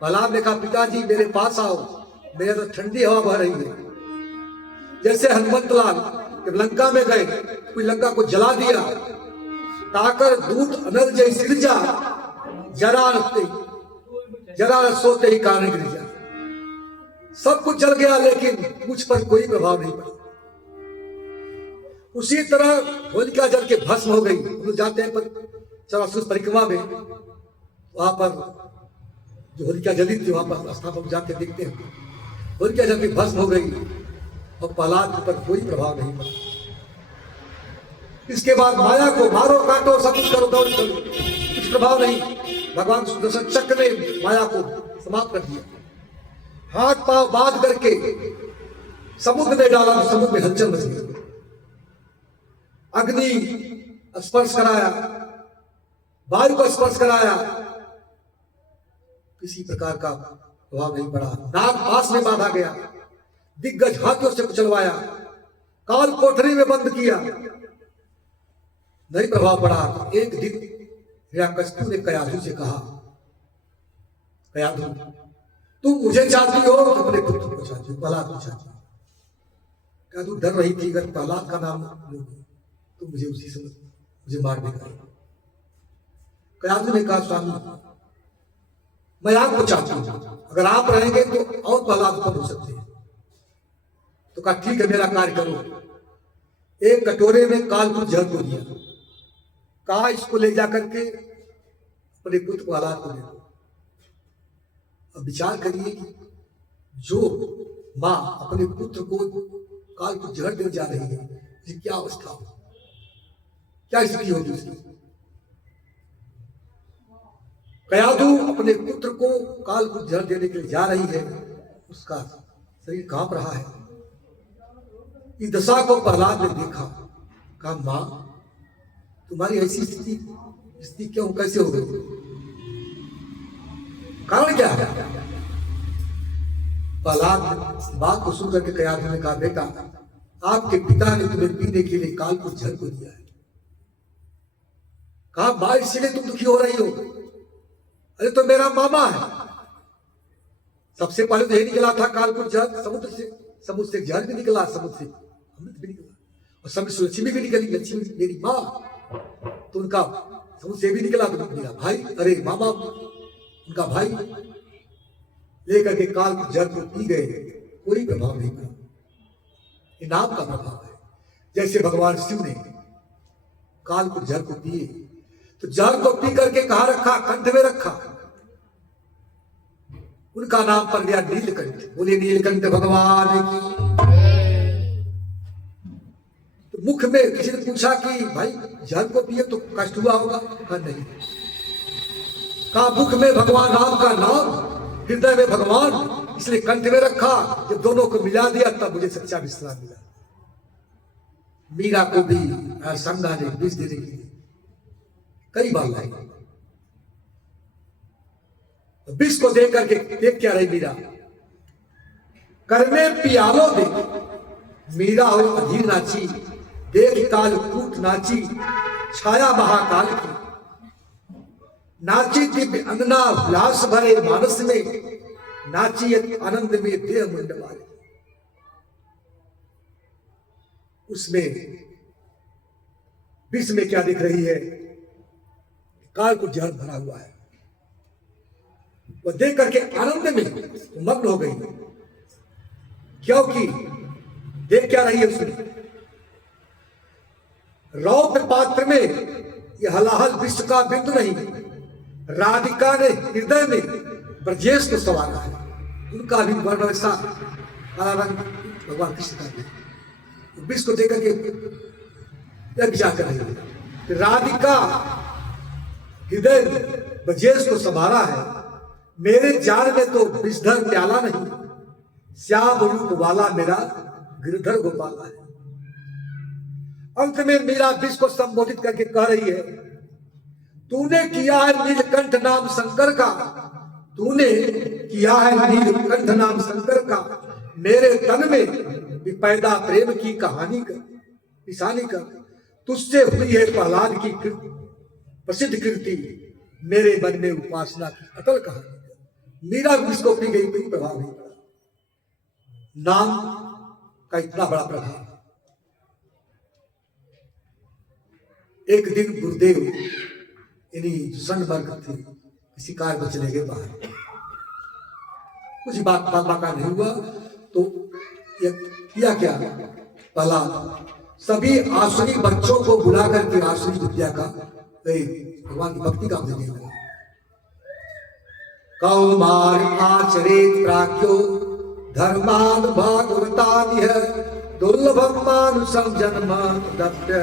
प्रहलाद ने कहा, पिताजी मेरे पास आओ, मेरे तो ठंडी हवा बह रही है। जैसे हनुमंत लाल जब लंका में गए, कोई लंका को जला दिया, ताकर दूत अनल जय सिरजा, जरा सोते ही कारण गिर जा। सब कुछ जल गया, लेकिन मुझ पर कोई प्रभाव नहीं पड़ा। उसी तरह होलिका जल के भस्म हो गई। हम लोग जाते हैं पर चरासुर परिक्रमा में, वहां पर जो होलिका जली थी, वहां पर स्थान पर जाके देखते हैं, होलिका जल के भस्म हो गई और प्रहलाद पर कोई प्रभाव नहीं पड़ा। इसके बाद माया को मारो काटो सब कुछ करो, दौड़ करो, कुछ प्रभाव नहीं। भगवान सुदर्शन चक्र ने माया को समाप्त कर दिया। हाथ पांव बांध करके समुद्र में डाला तो समुद्र में हलचल मच गई। अग्नि स्पर्श कराया, वायु को स्पर्श कराया, किसी प्रकार का प्रभाव नहीं पड़ा। नाग पास में बांधा गया, दिग्गज हाथियों से कुचलवाया, काल कोठरी में बंद किया, नहीं प्रभाव पड़ा। तो एक दिन हिरण्यकशिपु ने कयाधु से कहा, कयाधु तुम मुझे चाहती हो तो अपने पुत्र को चाहती हो, प्रहलाद को चाहती हो। कयाधु डर रही थी, अगर प्रहलाद का नाम लोगी तो मुझे उसी समय मुझे मार देगा। कयाधु ने कहा, स्वामी मैं आपको चाहती हूं, अगर आप रहेंगे तो और प्रहलाद उत्पन्न हो सकते हैं। तो कहा ठीक है, मेरा कार्य करो। एक कटोरे में कालकूट जहर को दिया, कहा इसको ले जाकर के अपने पुत्र प्रहलाद को दे दो। अब विचार करिए कि जो मां अपने पुत्र को कालकूट जहर देने जा रही है, इसकी क्या अवस्था हो, क्या स्थिति होगी उसकी। कयाधु अपने पुत्र को कालकूट जहर देने के लिए जा रही है, उसका शरीर कांप रहा है। इस दशा को प्रहलाद ने देखा, कहा मां तुम्हारी ऐसी स्थिति क्यों, कैसे हो गई, कारण क्या है। प्रहलाद बात को सुन करके कयाधु ने कहा, बेटा आपके पिता ने तुम्हें पीने के लिए कालकूट जहर को दिया है। कहा मां इसीलिए तुम दुखी हो रही हो। अरे तो मेरा मामा है, सबसे पहले तो यही निकला था कालकूट जहर, समुद्र से जहर भी निकला, समुद्र से अमृत भी निकला, और समुद्र से लक्ष्मी भी निकली, लक्ष्मी मेरी माँ, तो उनका समुद्र से भी निकला तो मेरा भाई, अरे मामा उनका भाई लेकर के कालकूट जहर को पी गए, कोई प्रभाव नहीं पड़ा। ये नाम का प्रभाव है। जैसे भगवान शिव ने कालकूट जहर को पिए, तो जहर को पी करके कहाँ रखा, कंठ में रखा, उनका नाम पड़ गया नीलकंठ। बोले नीलकंठ भगवान की। तो मुख में किसी ने पूछा कि भाई जहर को पिए तो कष्ट हुआ होगा, कहा नहीं। कहा मुख में भगवान राम का नाम, हृदय में भगवान, इसलिए कंठ में रखा। जब दोनों को मिला दिया तब मुझे सच्चा विश्राम मिला। मीरा को भी संगा ने बीज देने के लिए कई बार लाई, विष को देख करके देख क्या रही मीरा, कर में पियालो दे, मीरा हो अधीर नाची, देख काल कूट नाची, छाया महाकाल की, नाची दिव्य अंगना उल्लास भरे मानस में, नाची आनंद में देह मुंडवाले। उसमें विष में क्या दिख रही है, काल को जहर भरा हुआ है। वह देख करके आनंद में मग्न हो गई, क्योंकि देख क्या रही है उसमें, रौद्र पात्र में यह हलाहल विश्व का बिंदु नहीं, राधिका ने हृदय में ब्रजेश को सवारा है। उनका भी वर्ण वैसा काला रंग भगवान कृष्ण का है। विष को देकर के विचार कर रही है। राधिका हृदय में ब्रजेश को संभाला है। मेरे जाल में तो विषधर प्याला नहीं, श्याम रूप वाला मेरा गिरधर गोपाला है। अंत में मीरा विष को संबोधित करके कह रही है, तूने किया है नीलकंठ नाम शंकर का, तूने किया है नीलकंठ नाम शंकर का, मेरे तन में पैदा प्रेम की कहानी कर निशानी कर। तुझसे हुई है प्रहलाद की प्रसिद्ध कीर्ति, मेरे मन में उपासना की अटल कहानी। मीरा इसको पी गई, कोई प्रभाव नहीं पड़ा। नाम का इतना बड़ा प्रभाव। एक दिन गुरुदेव इन्हीं सनबर्ग थे, किसी कार में चले गए बाहर, कुछ बात का नहीं हुआ तो किया क्या, पहला सभी आसुरी बच्चों को बुला करके आसुरी विद्या का भगवान की भक्ति का देने लगा। कौमार आचरेत प्राज्ञो धर्मान भागवतानिह दुर्लभम मानुषम जन्म दप्य।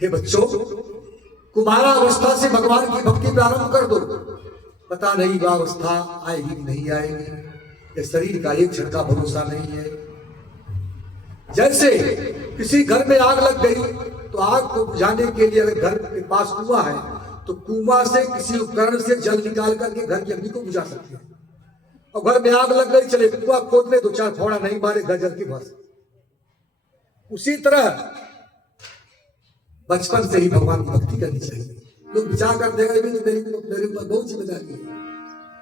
हे बच्चों, कुमारा अवस्था से भगवान की भक्ति प्रारंभ कर दो। पता नहीं वह अवस्था आएगी कि नहीं आएगी, ये शरीर का एक क्षण का भरोसा नहीं है। जैसे किसी घर में आग लग गई तो आग को बुझाने के लिए अगर घर के पास कुआं है तो कुआं से किसी उपकरण से जल निकाल करके घर की अग्नि को बुझा सकते हैं। और घर में आग लग गई, चले कुआं खोदने, दो चार फोड़ा नहीं मारे, घर जल की बस। उसी तरह बचपन से ही भगवान की भक्ति करनी चाहिए। लोग विचार करते हैं तो मेरे ऊपर बहुत जिम्मेदारी है।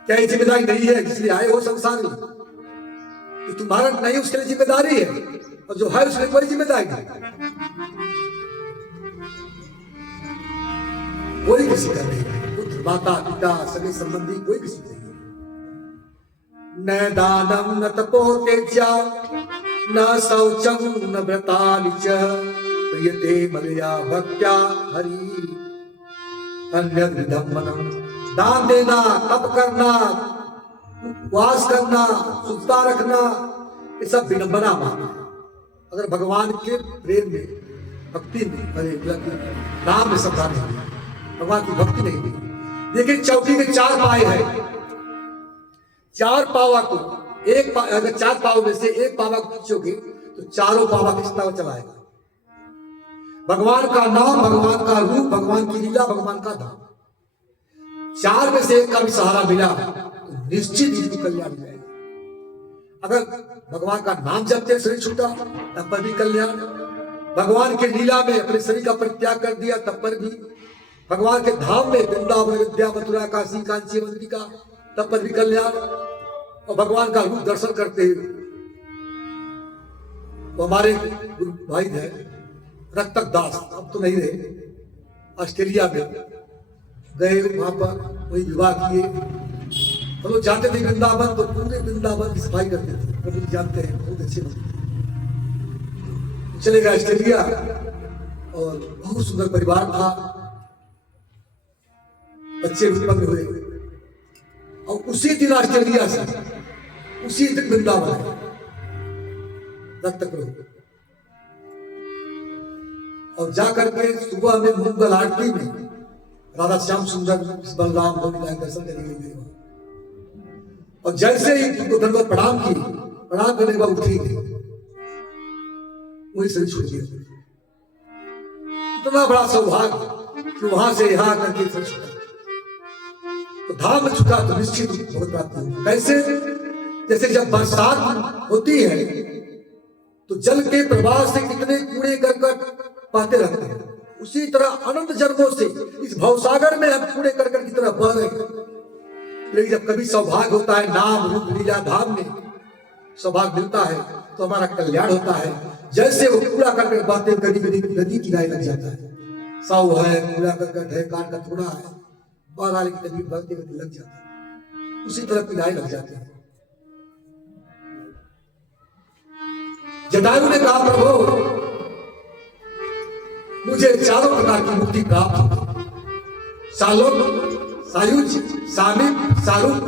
क्या ये जिम्मेदारी नहीं है जिसलिए आए हो संसार में? तो तुम्हारा नहीं, उसके लिए जिम्मेदारी है, और जो है उसके कोई जिम्मेदारी नहीं। कोई किसी का नहीं है, पुत्र माता पिता सगे संबंधी कोई किसी का नहीं है। न दानम न तपो तेज्या न शौचम न व्रतानि च प्रियते मलया भक्त्या हरि अन्य विधम मनम। दान देना, तप करना, उपवास करना, शुद्धता रखना, ये सब विडंबना माना है। अगर भगवान के प्रेम में, भक्ति में, नाम में श्रद्धा नहीं है, भगवान की भक्ति नहीं है। देखिए चौकी के 4 पाए हैं, 4 पावा को एक अगर 4 पाव में से एक पावा को खींचोगे तो चारों पावा खींचता हुआ चलाएगा। भगवान का नाम, भगवान का रूप, भगवान की लीला, भगवान का धाम, 4 में से एक का भी सहारा मिला तो निश्चित ही कल्याण हो जाएगा। अगर भगवान का नाम जपते शरीर छूटा तब पर भी कल्याण, भगवान के लीला में अपने शरीर का परित्याग कर दिया तब पर भी, भगवान के धाम में वृंदावन विद्या मथुरा काशी कांची मंदिरिका तब पर भी कल्याण, और भगवान का रूप दर्शन करते हुए। तो हमारे गुरु भाई है रक्तक दास, अब तो नहीं रहे, ऑस्ट्रेलिया में गए, वहां पर वही विवाह किए। हम लोग जाते थे वृंदावन तो पूरे वृंदावन की सफाई करते थे, प्रभु जी जानते हैं, बहुत अच्छे लोग। चले गए ऑस्ट्रेलिया और बहुत सुंदर परिवार था, बच्चे उत्पन्न हुए, और उसी दिन ऑस्ट्रेलिया से उसी दिन वृंदावन रक्त प्रभु। और जाकर के सुबह में मंगल आरती में राधा श्याम सुंदर बलराम दर्शन करने गए, और जैसे ही उनको दंडवत प्रणाम की, प्रणाम करने के बाद उठी गई, वही शरीर छूट गया। इतना बड़ा सौभाग्य कि वहां से यहाँ करके शरीर छूटा, तो धाम में छूटा तो निश्चित बहुत प्राप्त होगी। कैसे? जैसे जब बरसात होती है तो जल के प्रवाह से कितने कूड़े करकट बहते रहते हैं, उसी तरह अनंत जन्मों से इस भवसागर में हम कूड़े करकट की तरह बह रहे हैं। लेकिन जब कभी सौभाग्य होता है, नाम रूप लीला धाम में सौभाग्य मिलता है तो हमारा कल्याण होता है। जैसे वो कूड़ा करकट बहते कभी कभी नदी किनारे लग जाता है, सौ है, कूड़ा करकट है, कान का थोड़ा है, बाहर की नदी बहते बहते लग जाता है, उसी तरह किनारे लग जाते हैं। जटायु ने कहा, प्रभु मुझे चारों प्रकार की मुक्ति प्राप्त हो, सालोक, सायुज, सामिप, सारूप,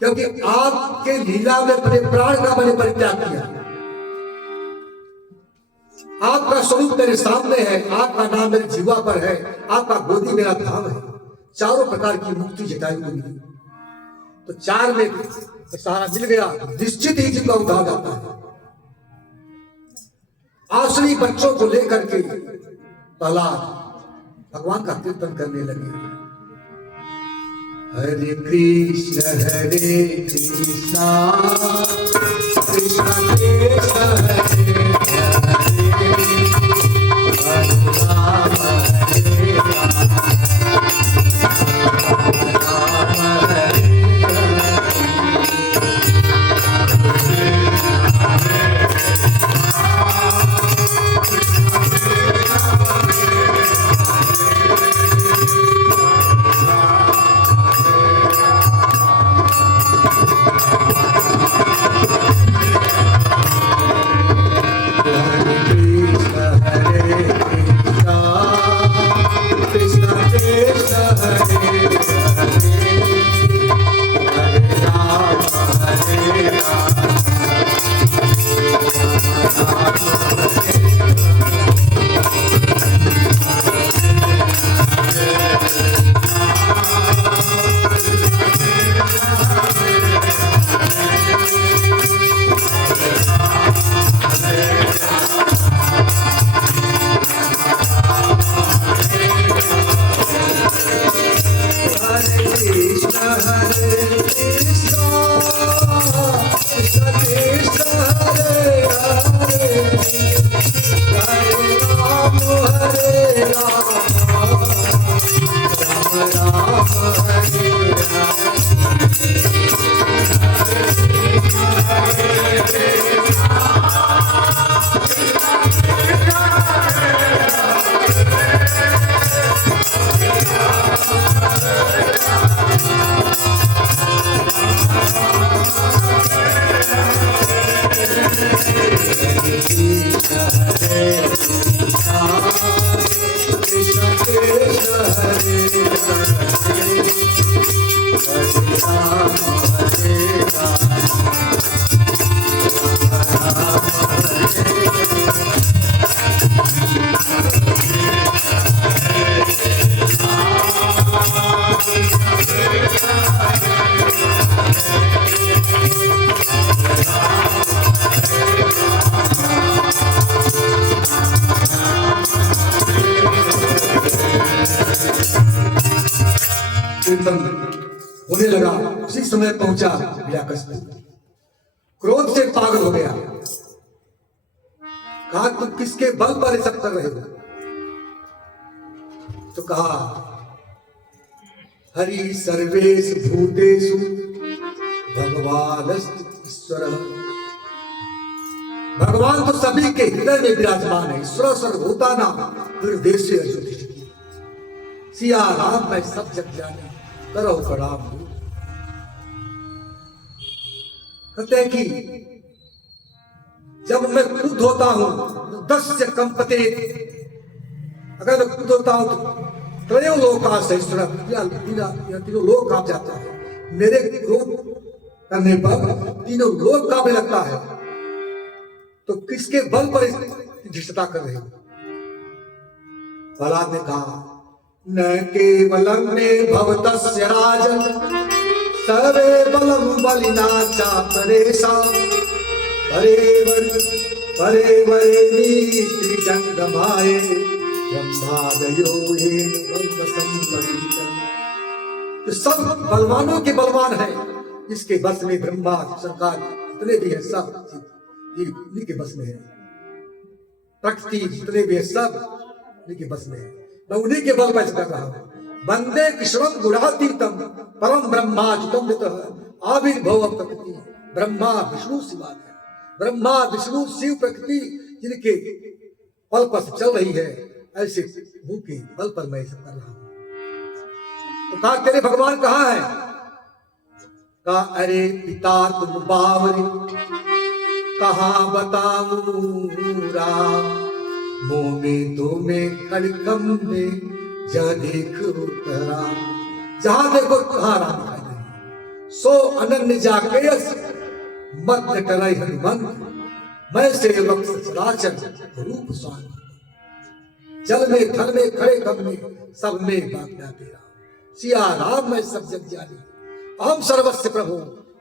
क्योंकि आपके लीला में अपने प्राण का मैंने परित्याग किया। आपका स्वरूप मेरे सामने है, आपका नाम मेरे जीवा पर है, आपका गोदी मेरा धाम है। चारों प्रकार की मुक्ति जटायु को मिली। तो चार में सहारा मिल गया, निश्चित ही जीव का उद्धार जाता है। आश्री बच्चों को लेकर के प्रहलाद भगवान का कीर्तन करने लगे। हरे कृष्ण कृष्ण कृष्ण कृष्ण हरे हरे राम हरे राम राम हरे होने लगा। उसी समय पहुंचा हिरण्यकश्यप, क्रोध से पागल हो गया। कहा तुम किसके बल पर सब कर रहे हो? तो कहा हरि सर्वेश भूतेषु भगवानस्तु ईश्वरः। भगवान तो सभी के हृदय में विराजमान है। ईश्वर सर्वभूतानां हृदय से अजुति। सिया राम मैं सब जग जाने करो कड़ाम। कहते हैं कि जब मैं क्रुद्ध होता हूं 10 से कंपते, अगर मैं क्रुद्ध होता हूं तो त्रयो लोकाश्चर, तीनों लोक कांप जाता है। मेरे क्रोध करने पर तीनों लोक कांपने लगता है। तो किसके बल पर धृष्टता कर रहे हो? प्रहलाद ने कहा न केवलम मे भवतस्य राजन सर्वे बलम बलिना चापरेशा परे जंगमाये ब्रह्मादयो येन बल संपरीत। तो सब बलवानों के बलवान है, इसके बस में ब्रह्मा सरकार जितने भी है सब इन्हीं के बस में है। प्रकृति जितने भी है सब इन्हीं के बस में है। मैं उन्हीं के बल पर कर रहा हूं। वंदे कृष्णं गुणातीतम परम ब्रह्माच्युतम आविर्भव प्रकृति। ब्रह्मा विष्णु शिवाय, ब्रह्मा विष्णु शिव प्रकृति जिनके बल पर चल रही है, ऐसे मुंह के बल पर मैं सब कर रहा हूं। तो कहा तेरे भगवान कहाँ है? कहा अरे पिता तुम बावरी कहाँ बताऊं राम, मुंह में तो में खड़कम में जहाँ देखो तरा, जहाँ देखो तहाँ राम दिखाई दे रही। सो अनन्य जाके मत डराई हनुमंत, मैं सेवक सचराचर रूप स्वामी। जल में थल में खड़े खब में सब में बांटा तेरा, सिया राम मैं सब जग जानी। अहम सर्वस्य प्रभु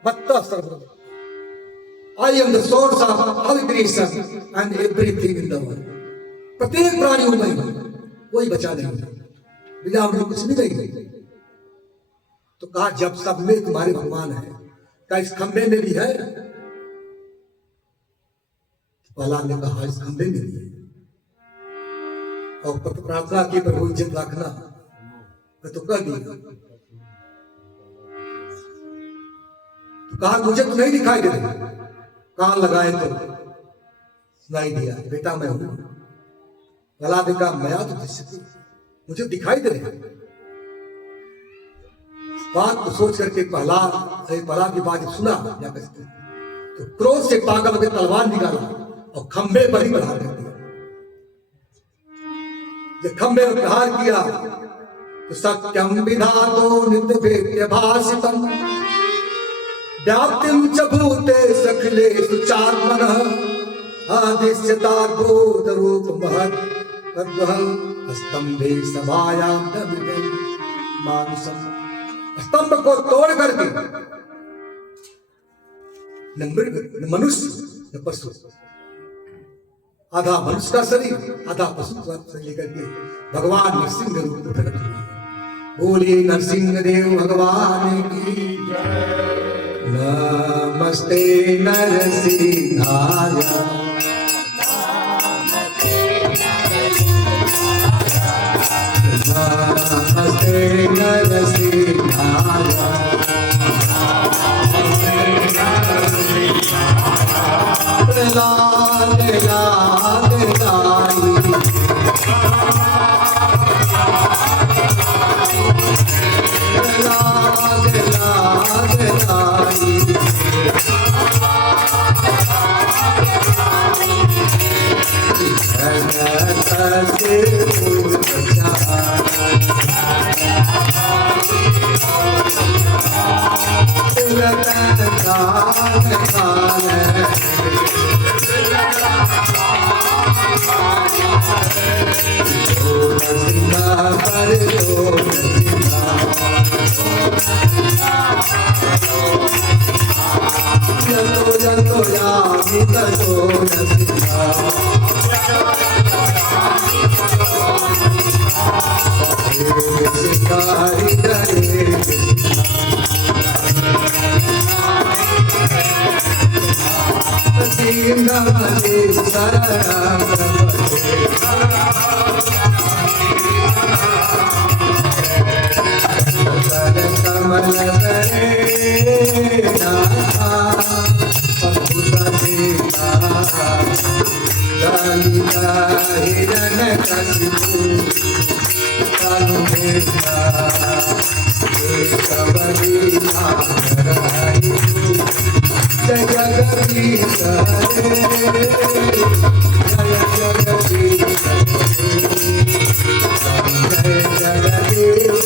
मत्ता सर्वम, I am the source of all creation and everything in the world. प्रत्येक प्राणी हूं मैं, कोई बचा नहीं, बिना मुझे कुछ भी नहीं। तो कहा जब सब में तुम्हारे भगवान है, क्या इस खंबे में भी है? प्रहलाद ने कहा इस खंबे में भी है। और प्रार्थना की प्रभु इज्जत रखना, मैं तो कह दिया। तो कहा मुझे तो नहीं दिखाई दे रही, कान लगाए तो सुनाई दिया, बेटा मैं हूं। प्रहलाद ने कहा मैं तो दृश्य मुझे दिखाई दे रही। बात को सोच करके प्रहलाद की बात सुना जाकर, तो क्रोध से पागल होकर तलवार निकाला और खंबे पर ही प्रहार कर दिया। जब खंबे पर प्रहार किया तो सत्यम विधातो नित्य वेद्य भाषितम, व्याप्तिं च भूते सखलेषु चात्मनः, आदिश्यताद्भूत रूप महत् तद्वहं स्तंभे सभायां दमिदं मानुषम्। स्तंभ को तोड़ करके न मनुष्य न पशु, आधा मनुष्य का शरीर आधा पशु का शरीर लेकर के भगवान नरसिंह रूप में प्रकट हुए। बोले नरसिंह देव भगवान की नमस्ते नरसिंहाय, नमस्ते नरसिंहाय, प्रहलाद लाद लाई, प्रहलाद लाद लाई, जगत से पूजा रतन काल काल, दो नरसिंहा पर दो नरसिंहा, जतो जतो यामी ततो नरसिंहा, शिकारी करे दीनवते शरणं कमल करे नाथा अद्भुत सीता, ललिता हिरण कशिपु कालु मेघा, कबरी धाराई जय जगदीश रे, जय जगदीश रे, जय जगदीश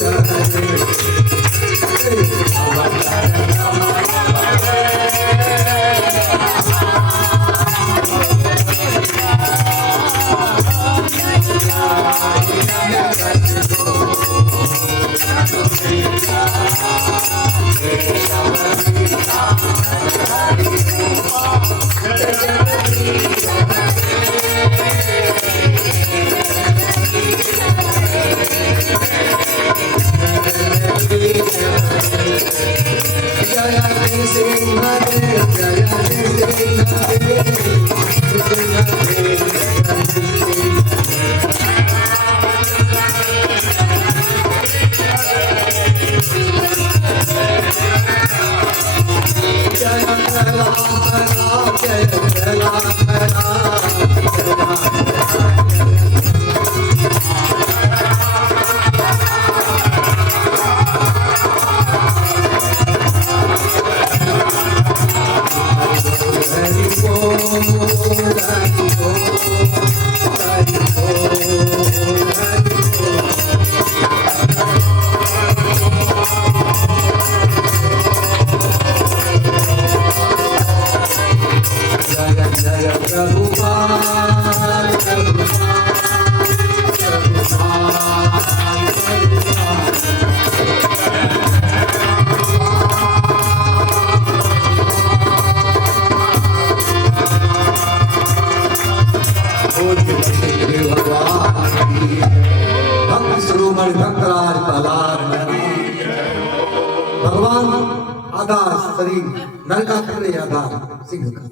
शरीर नर का करने आधार सिंह का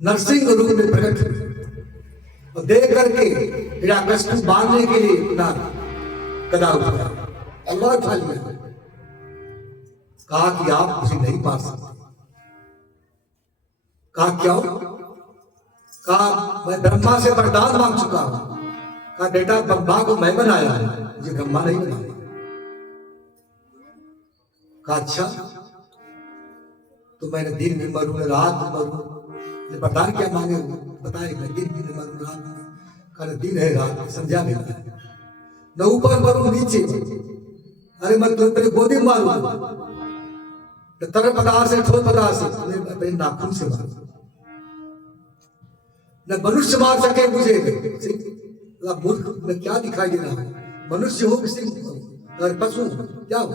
नरसिंह रूप में प्रकट हुए और देख करके हिरण्यकश्यप को मारने के लिए अपना गदा उठाया, तलवार उठा लिया, कहा कि आप मुझे नहीं मार सकते। कहा क्यों? कहा मैं ब्रह्मा से वरदान मांग चुका हूं। कहा बेटा ब्रह्मा को मैं बनाया, मुझे ब्रह्मा नहीं बनाया। कहा अच्छा, तो मैंने दिन में मरूं रात में मरूं, वरदान क्या मांगे हो बताए, मैं दिन में मरूं रात में। कहा दिन है रात संध्या में न ऊपर मरूं नीचे, अरे मैं तुम्हें तेरे गोदी में मारूं, तरल पदार्थ से ठोस पदार्थ से अपने नाखून से मारूं, न मनुष्य मार सके मुझे। मूर्ख में क्या दिखाई दे रहा है, मनुष्य हो किसी अगर पशु क्या हो?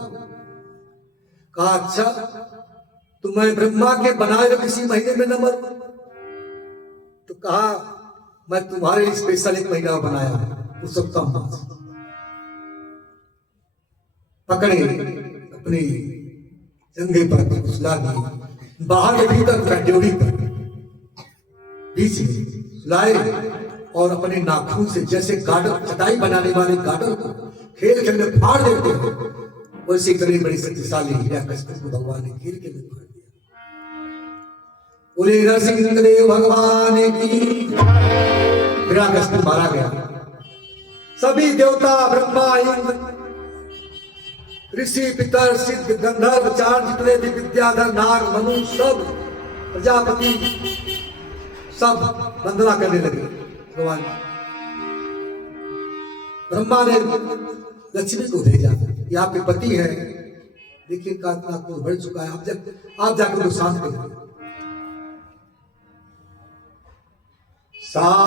कहा अच्छा, तो मैं ब्रह्मा के बनाए हुए किसी महीने में न मरूं? तो कहा मैं तुम्हारे लिए स्पेशल एक महीना बनाया पुरुषोत्तम मास। पकड़े अपनी जंघे पर सुला दिए, बाहर भीतर ड्योढ़ी पर बीच में सुलाए और अपने नाखून से जैसे गार्डर चटाई बनाने वाले गार्डर को खेल खेल में फाड़ देते हैं, वैसे इतनी बड़ी शक्तिशाली हिरण्यकश्यप को भगवान ने खेल खेल में फाड़ दिया। बोले नरसिंहदेव भगवान की। हिरण्यकश्यप मारा गया। सभी देवता ब्रह्मा इंद्र ऋषि पितर सिद्ध गंधर्व चार जितने भी विद्याधर नाग मनु सब प्रजापति सब वंदना करने लगे भगवान। ब्रह्मा ने लक्ष्मी को भेजा, ये आपके पति है, देखिए कातना को बढ़ चुका है, आप जाकर उनको शांत करिए।